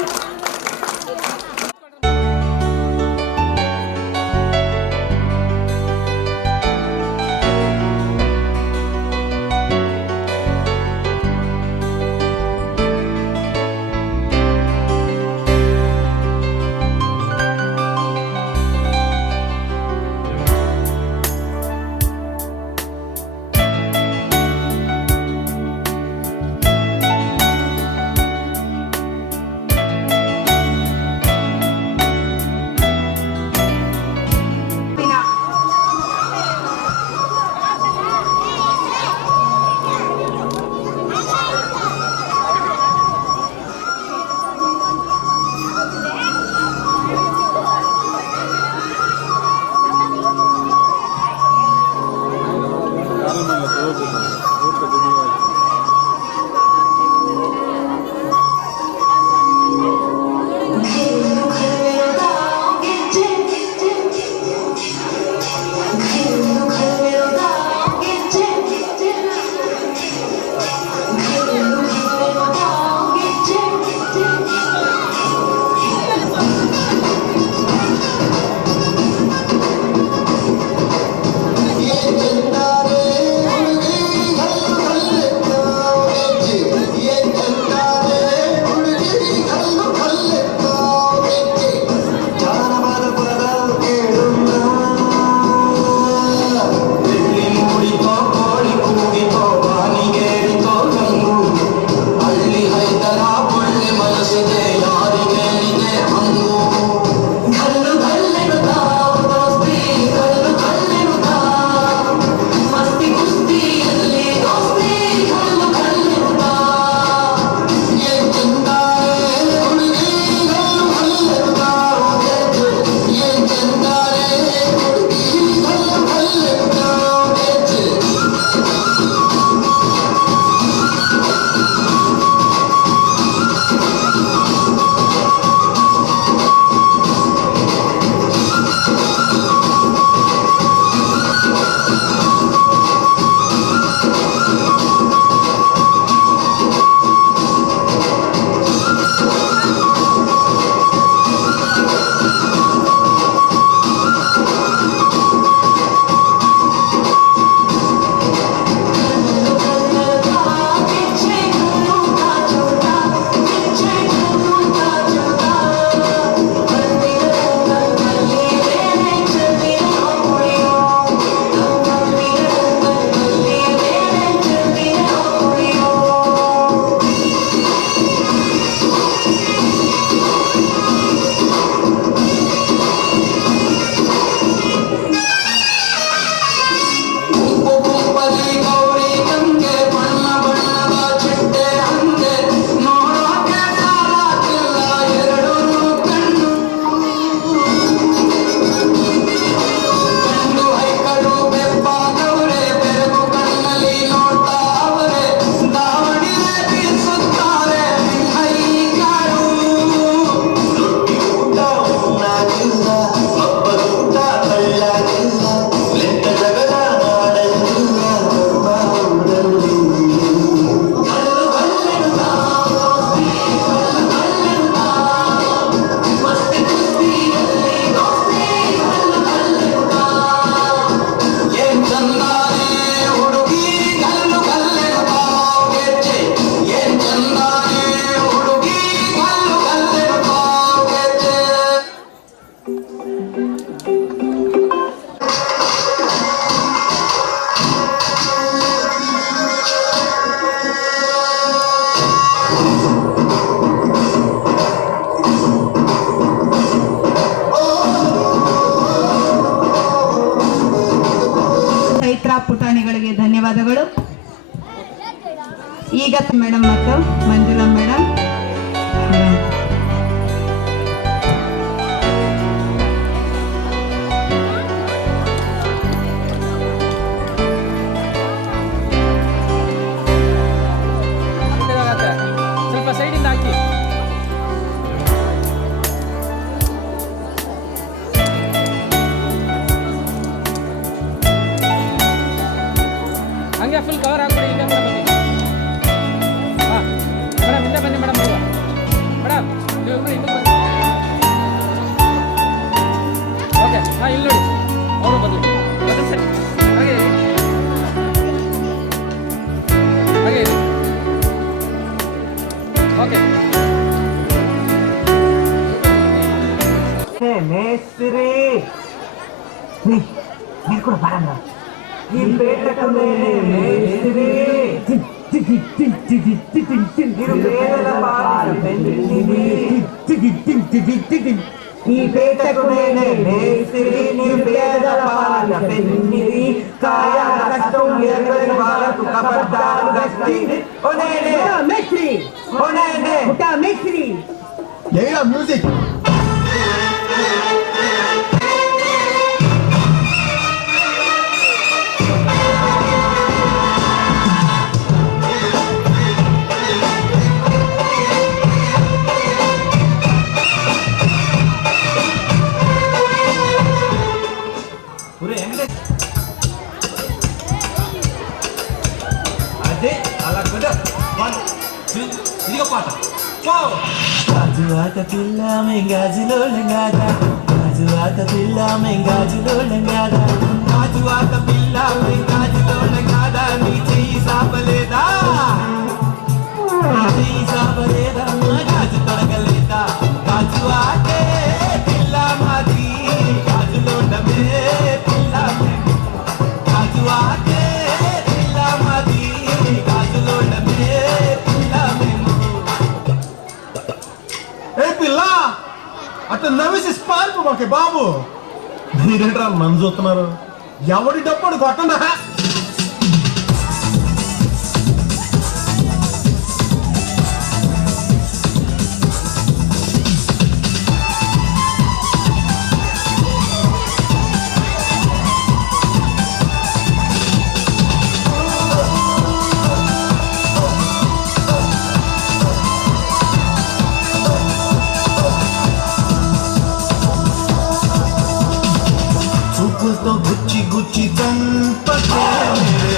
Sujatha madam ಮತ್ತು ಮಂಜುಳಾ ಮೇಡಮ್. ಸ್ವಲ್ಪ ಸೈಡಿಂದ ಹಾಕಿ. ಹಂಗೆ ಫುಲ್ ಕವರ್ ಹಾಕ್ಬಿಡಿ. ಹಿಂದೆ ಕೂಡ ಬನ್ನಿ. ಹಾಂ ಮೇಡಮ್, ಹಿಂದೆ ಬನ್ನಿ ಮೇಡಮ್. ಮೇಡಮ್ ನೀವು ಹಿಂದೆ ಬನ್ನಿ. ಓಕೆ, ಹಾಂ ಇಲ್ಲಿ ನೋಡಿ, ಅವರು ಬರಲಿ. ಹಾಗೆ ಹಾಗೆ ಓಕೆ. మేస్త్రి మీరు కూడా పాడండి. ఈ పేటకు మేస్త్రి నిరుపేదల పాలన పెన్నిది. ఈ పేటకు మేస్త్రి నిరుపేదల పాలన పెన్నిది. కాయ కష్టం ఎరగని వాళ్ళకు కబడ్డారు గస్తి. ఓనేనే మేస్త్రి, ఓనేనే ముఠా మేస్త్రి. ఏరా మ్యూజిక్. అదే అలా కదా. 1 2 ఇదిగో పాట. గాజువాక పిల్ల మెంగాజులో లంగాదా, గాజువాక పిల్ల మెంగాజులో లంగాదా, గాజువాక పిల్ల మెంగాజులో లంగాదా. నీ చెయ్యి సాపలేదా, చెయ్యి సాపలేదా, గాజు తొడగలేదా. గాజువాకే పిల్ల మాది, గాజులోండమే పిల్ల మేము. గాజువాకే పిల్ల మాది, గాజులోండమే పిల్ల మేము. ఏ పిల్ల అట్లా నవ్వేసి పారిపో మాకే బాబు. మీరేంట్రా నన్ను చూస్తున్నారు? ఎవడి డప్పుడు కొట్టండా. చూపులతో గుచ్చి గుచ్చి చంపకే మేరే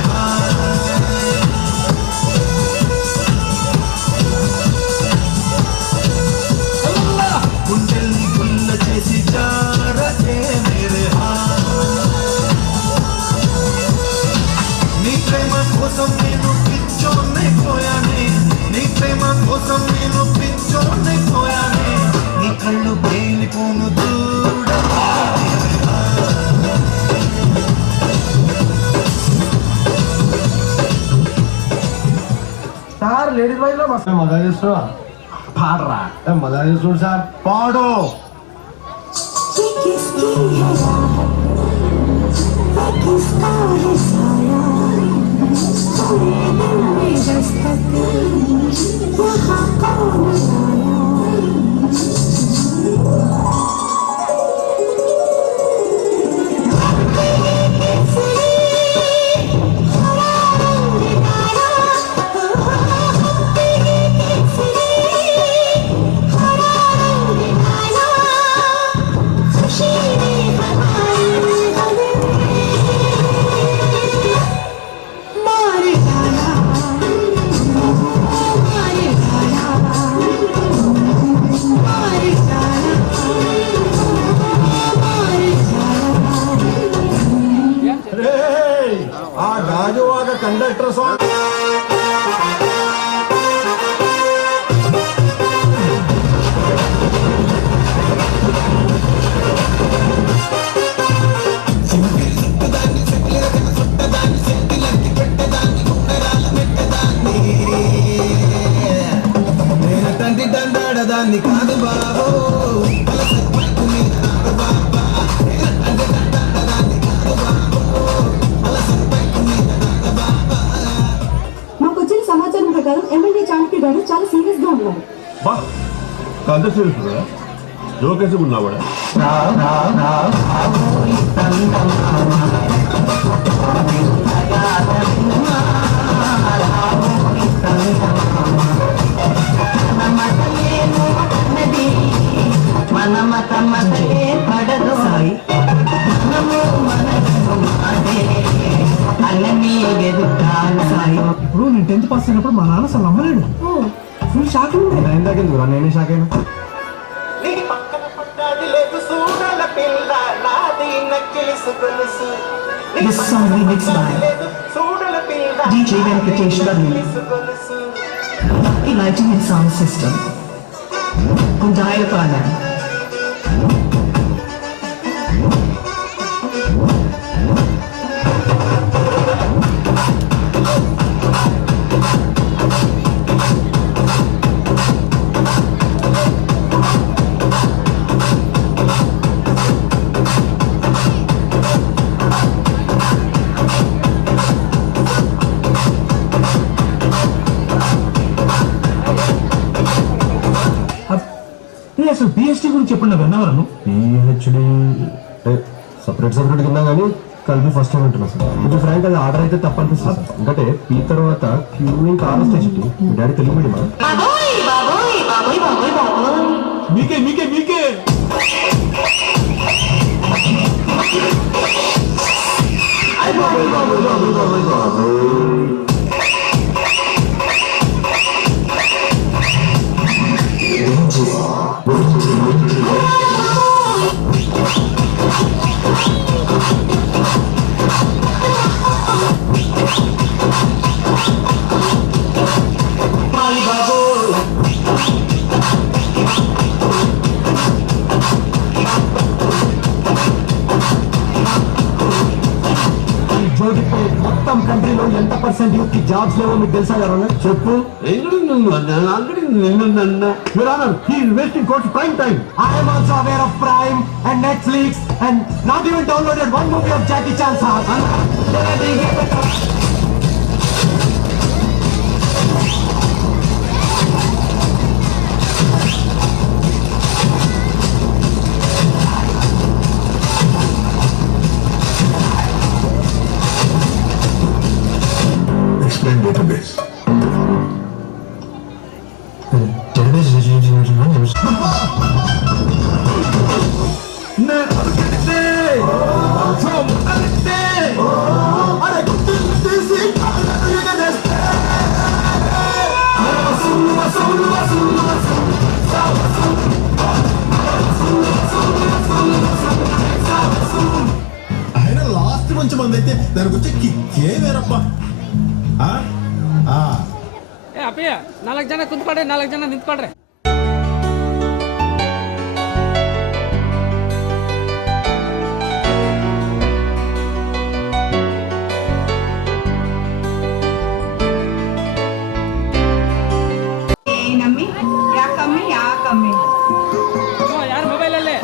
గుండెల్ని గుల్ల చేసి జారకే మేరే నీ ప్రేమ కోసం నేను పిచ్చోన్నే పోయానే, నీ ప్రేమ కోసం నేను పిచ్చోన్నే పోయానే. నీ కళ్ళు పేలిపోను దూడగా సార్ లేడీస్ వైజ్ లో మజా చేస్తున్నా. పాడరా, మజా చేస్తుడు సార్. పాడు. ఆ గాజువాక కండక్టర్ సాంగ్. తండ్రి దండాడదాన్ని కాదు బాబు. మాకు వచ్చిన సమాచారం ప్రకారం గారు చాలా సీరియస్ గా ఉన్నారు. బా అంత సీరియస్ కూడా జోకేసి ఉన్నావాడా? ఇప్పుడు నేను 10th పాస్ అయినప్పుడు మా నాన్న అసలు నమ్మలేడు. ఫుల్ షాక్ ఉంది. ఇందాకెందుకు నేనే షాక్ అయినా. This song remixed by DJ Venkatesh Barney. Lighting and sound system. Undayapana. అసలు పిహెచ్డి గురించి చెప్పండి, విన్నవరను. పిహెచ్డి సపరేట్ విన్నా కానీ కలిపి ఫస్ట్ టైం అంటున్నా సార్. ఇది ఫ్రాంక్ అది ఆర్డర్ అయితే తప్పనిపిస్తుంది సార్. ఎందుకంటే పీ తర్వాత క్యూ ఇంకా ఆర్ఎస్ మీ డాడీ తెలుగు మీడియమా? మీకే మీకే మీకే మొత్తం కంట్రీలో ఎంత పర్సెంట్ యూత్ కి జాబ్స్ లేవో మీకు తెలుసా గారు? చెప్పు. Investing coach prime time. I am also aware of Prime and Netflix and not even downloaded one movie of Jackie Chan sir. Explain database. ఆయన లాస్ట్ మంచి మంది అయితే దానికి వచ్చే కిక్కే వేరప్ప. ಅಪ್ಪಯ್ಯ 4 ಜನ ಕುಂತ್ಕೊಡ್ರಿ, 4 ಜನ ನಿಂತ್ಕೊಡ್ರಿ. ನಮ್ಮಿ ಯಾಕಮ್ಮಿ ಯಾಕಮ್ಮಿ ಯಾರು ಮೊಬೈಲಲ್ಲೇ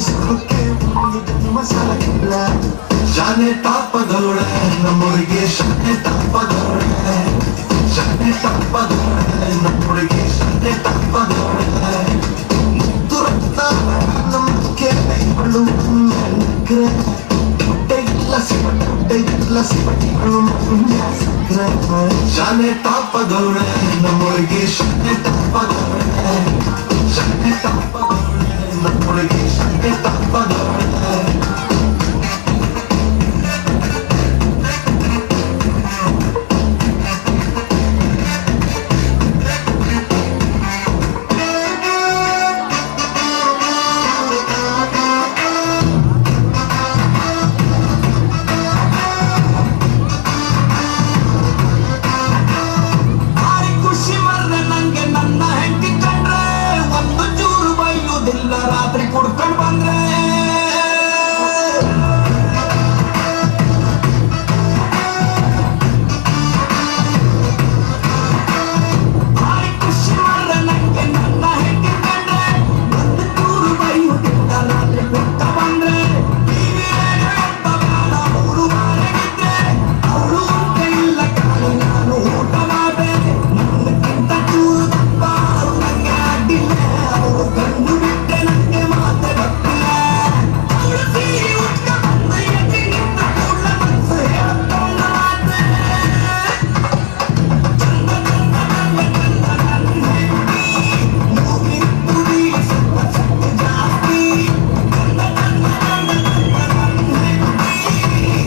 ಸುಖಕ್ಕೆ ಮಸಾಲ ಇಲ್ಲ ಶಾನೆ ತಾಪದೊಳೆ ನಮ್ಮೊಳಗೆ ಶಾನೆ ತಾಪದೊಳೆ ಶಾನೆ ತಾಪದೊಳೆ ನಮ್ಮೊಳಗೆ ಶಾನೆ ತಾಪದೊಳೆ ತುರತ್ತ ನಮ್ಗೆ ಬಳು ಶಾನೆ ತಾಪದೊಳೆ ನಮ್ಮೊಳಗೆ ಶಾನೆ ತಾಪದೊಳೆ ಶಾನೆ ತಾಪದೊಳೆ ನಮ್ಮೊಳಗೆ ಶಾನೆ ತಾಪದೊಳೆ ರಾತ್ರಿ ಕುಡ್ಕೊಂಡು ಬಂದ್ರೆ ಭಾರಿ ಖುಷಿ ಮಾಡ್ರೆ ನಂಗೆ ನನ್ನ ಹೆಂಡತಿ ಕಂಡ್ರೆ ಒಂದು ಚೂರು ಬೈಯುವುದಿಲ್ಲ ರಾತ್ರಿ ಕುಡ್ಕ ಬಂದ್ರೆ ಅವಳು ಮಾರಾಗಿದ್ರೆ ಅವಳು ಊಟ ಇಲ್ಲ ಕಾಳು ನಾನು ಊಟ ಮಾಡ್ದೆ ನನ್ನಕ್ಕಿಂತ ಚೂರು ತಪ್ಪ ಅವಳು ನಂಗೆ ಅಡ್ಡಿಲ್ಲ ಅವಳು ಕಂಡು ಬಿಟ್ಟೆ ನಂಗೆ ಮಾತೆ ಗೊತ್ತಿಲ್ಲ ಅವಳು ಸೀರೆ ಉಟ್ಕ ಬಂದ ಎದೆ ನಿಂತ ಕೂಡ್ಲ ಮನಸ್ಸು ಹೇಳ್ಕೊಂಡ ಮಾತೆ ಚಂದ ಚಂದ ನನ್ನ ಚಂದ ನನ್ನ ಹೆಂಡತಿ ಮೂಗಿನ ತುದಿ ಸ್ವಲ್ಪ ಸ್ವಲ್ಪ ಜಾಸ್ತಿ ಚಂದ ಚಂದ ನನ್ನ ಚಂದ ನನ್ನ ಹೆಂಡತಿ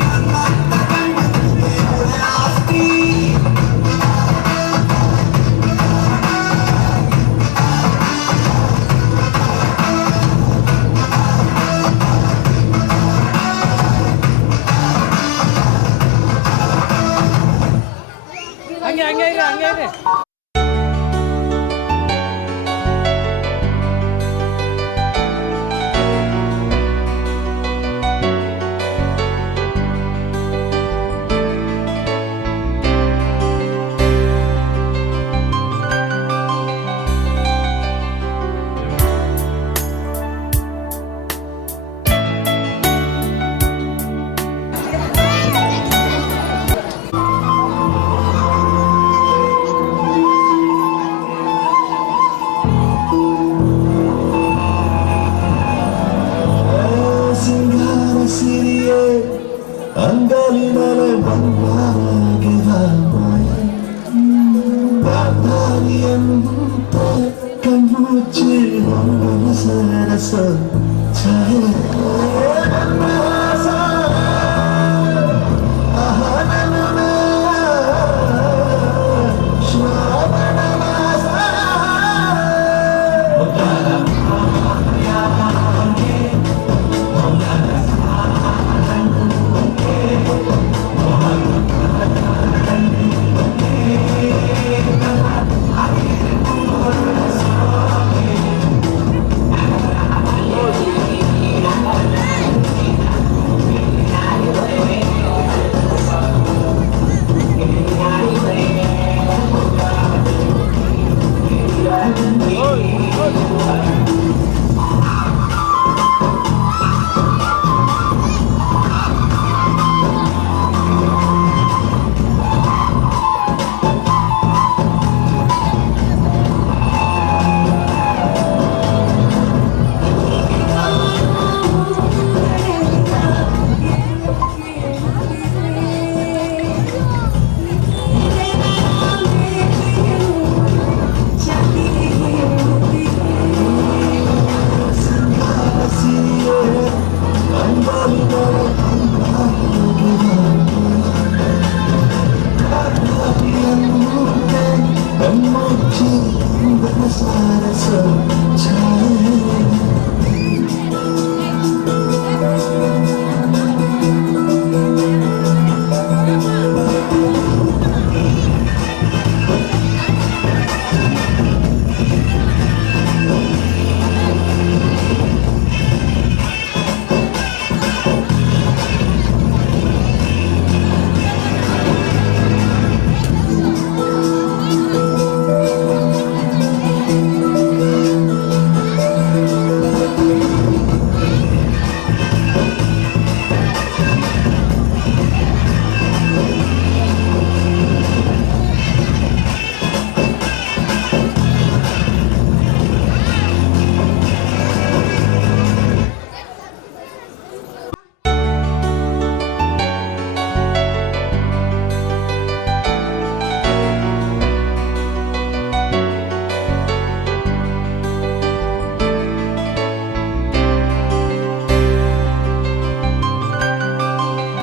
ನನ್ನ ಅತ್ತ ಕಂಡು ಅವಳೆ ಆಸ್ತಿ ಹಂಗೆ ಹಂಗೆ ಇರಿ ಹಂಗೆ ಇರಿ ಸಿಂಗಾರ ಸಿರಿಯೇ ಅಂಗಲಿನಲೆ ಬಂಗಾರಗಿದ ಬಾದಾರಿಯಂತೆ ಕಣ್ಣುಚ್ಚಿ ಸರಸ ಛಾಯೆ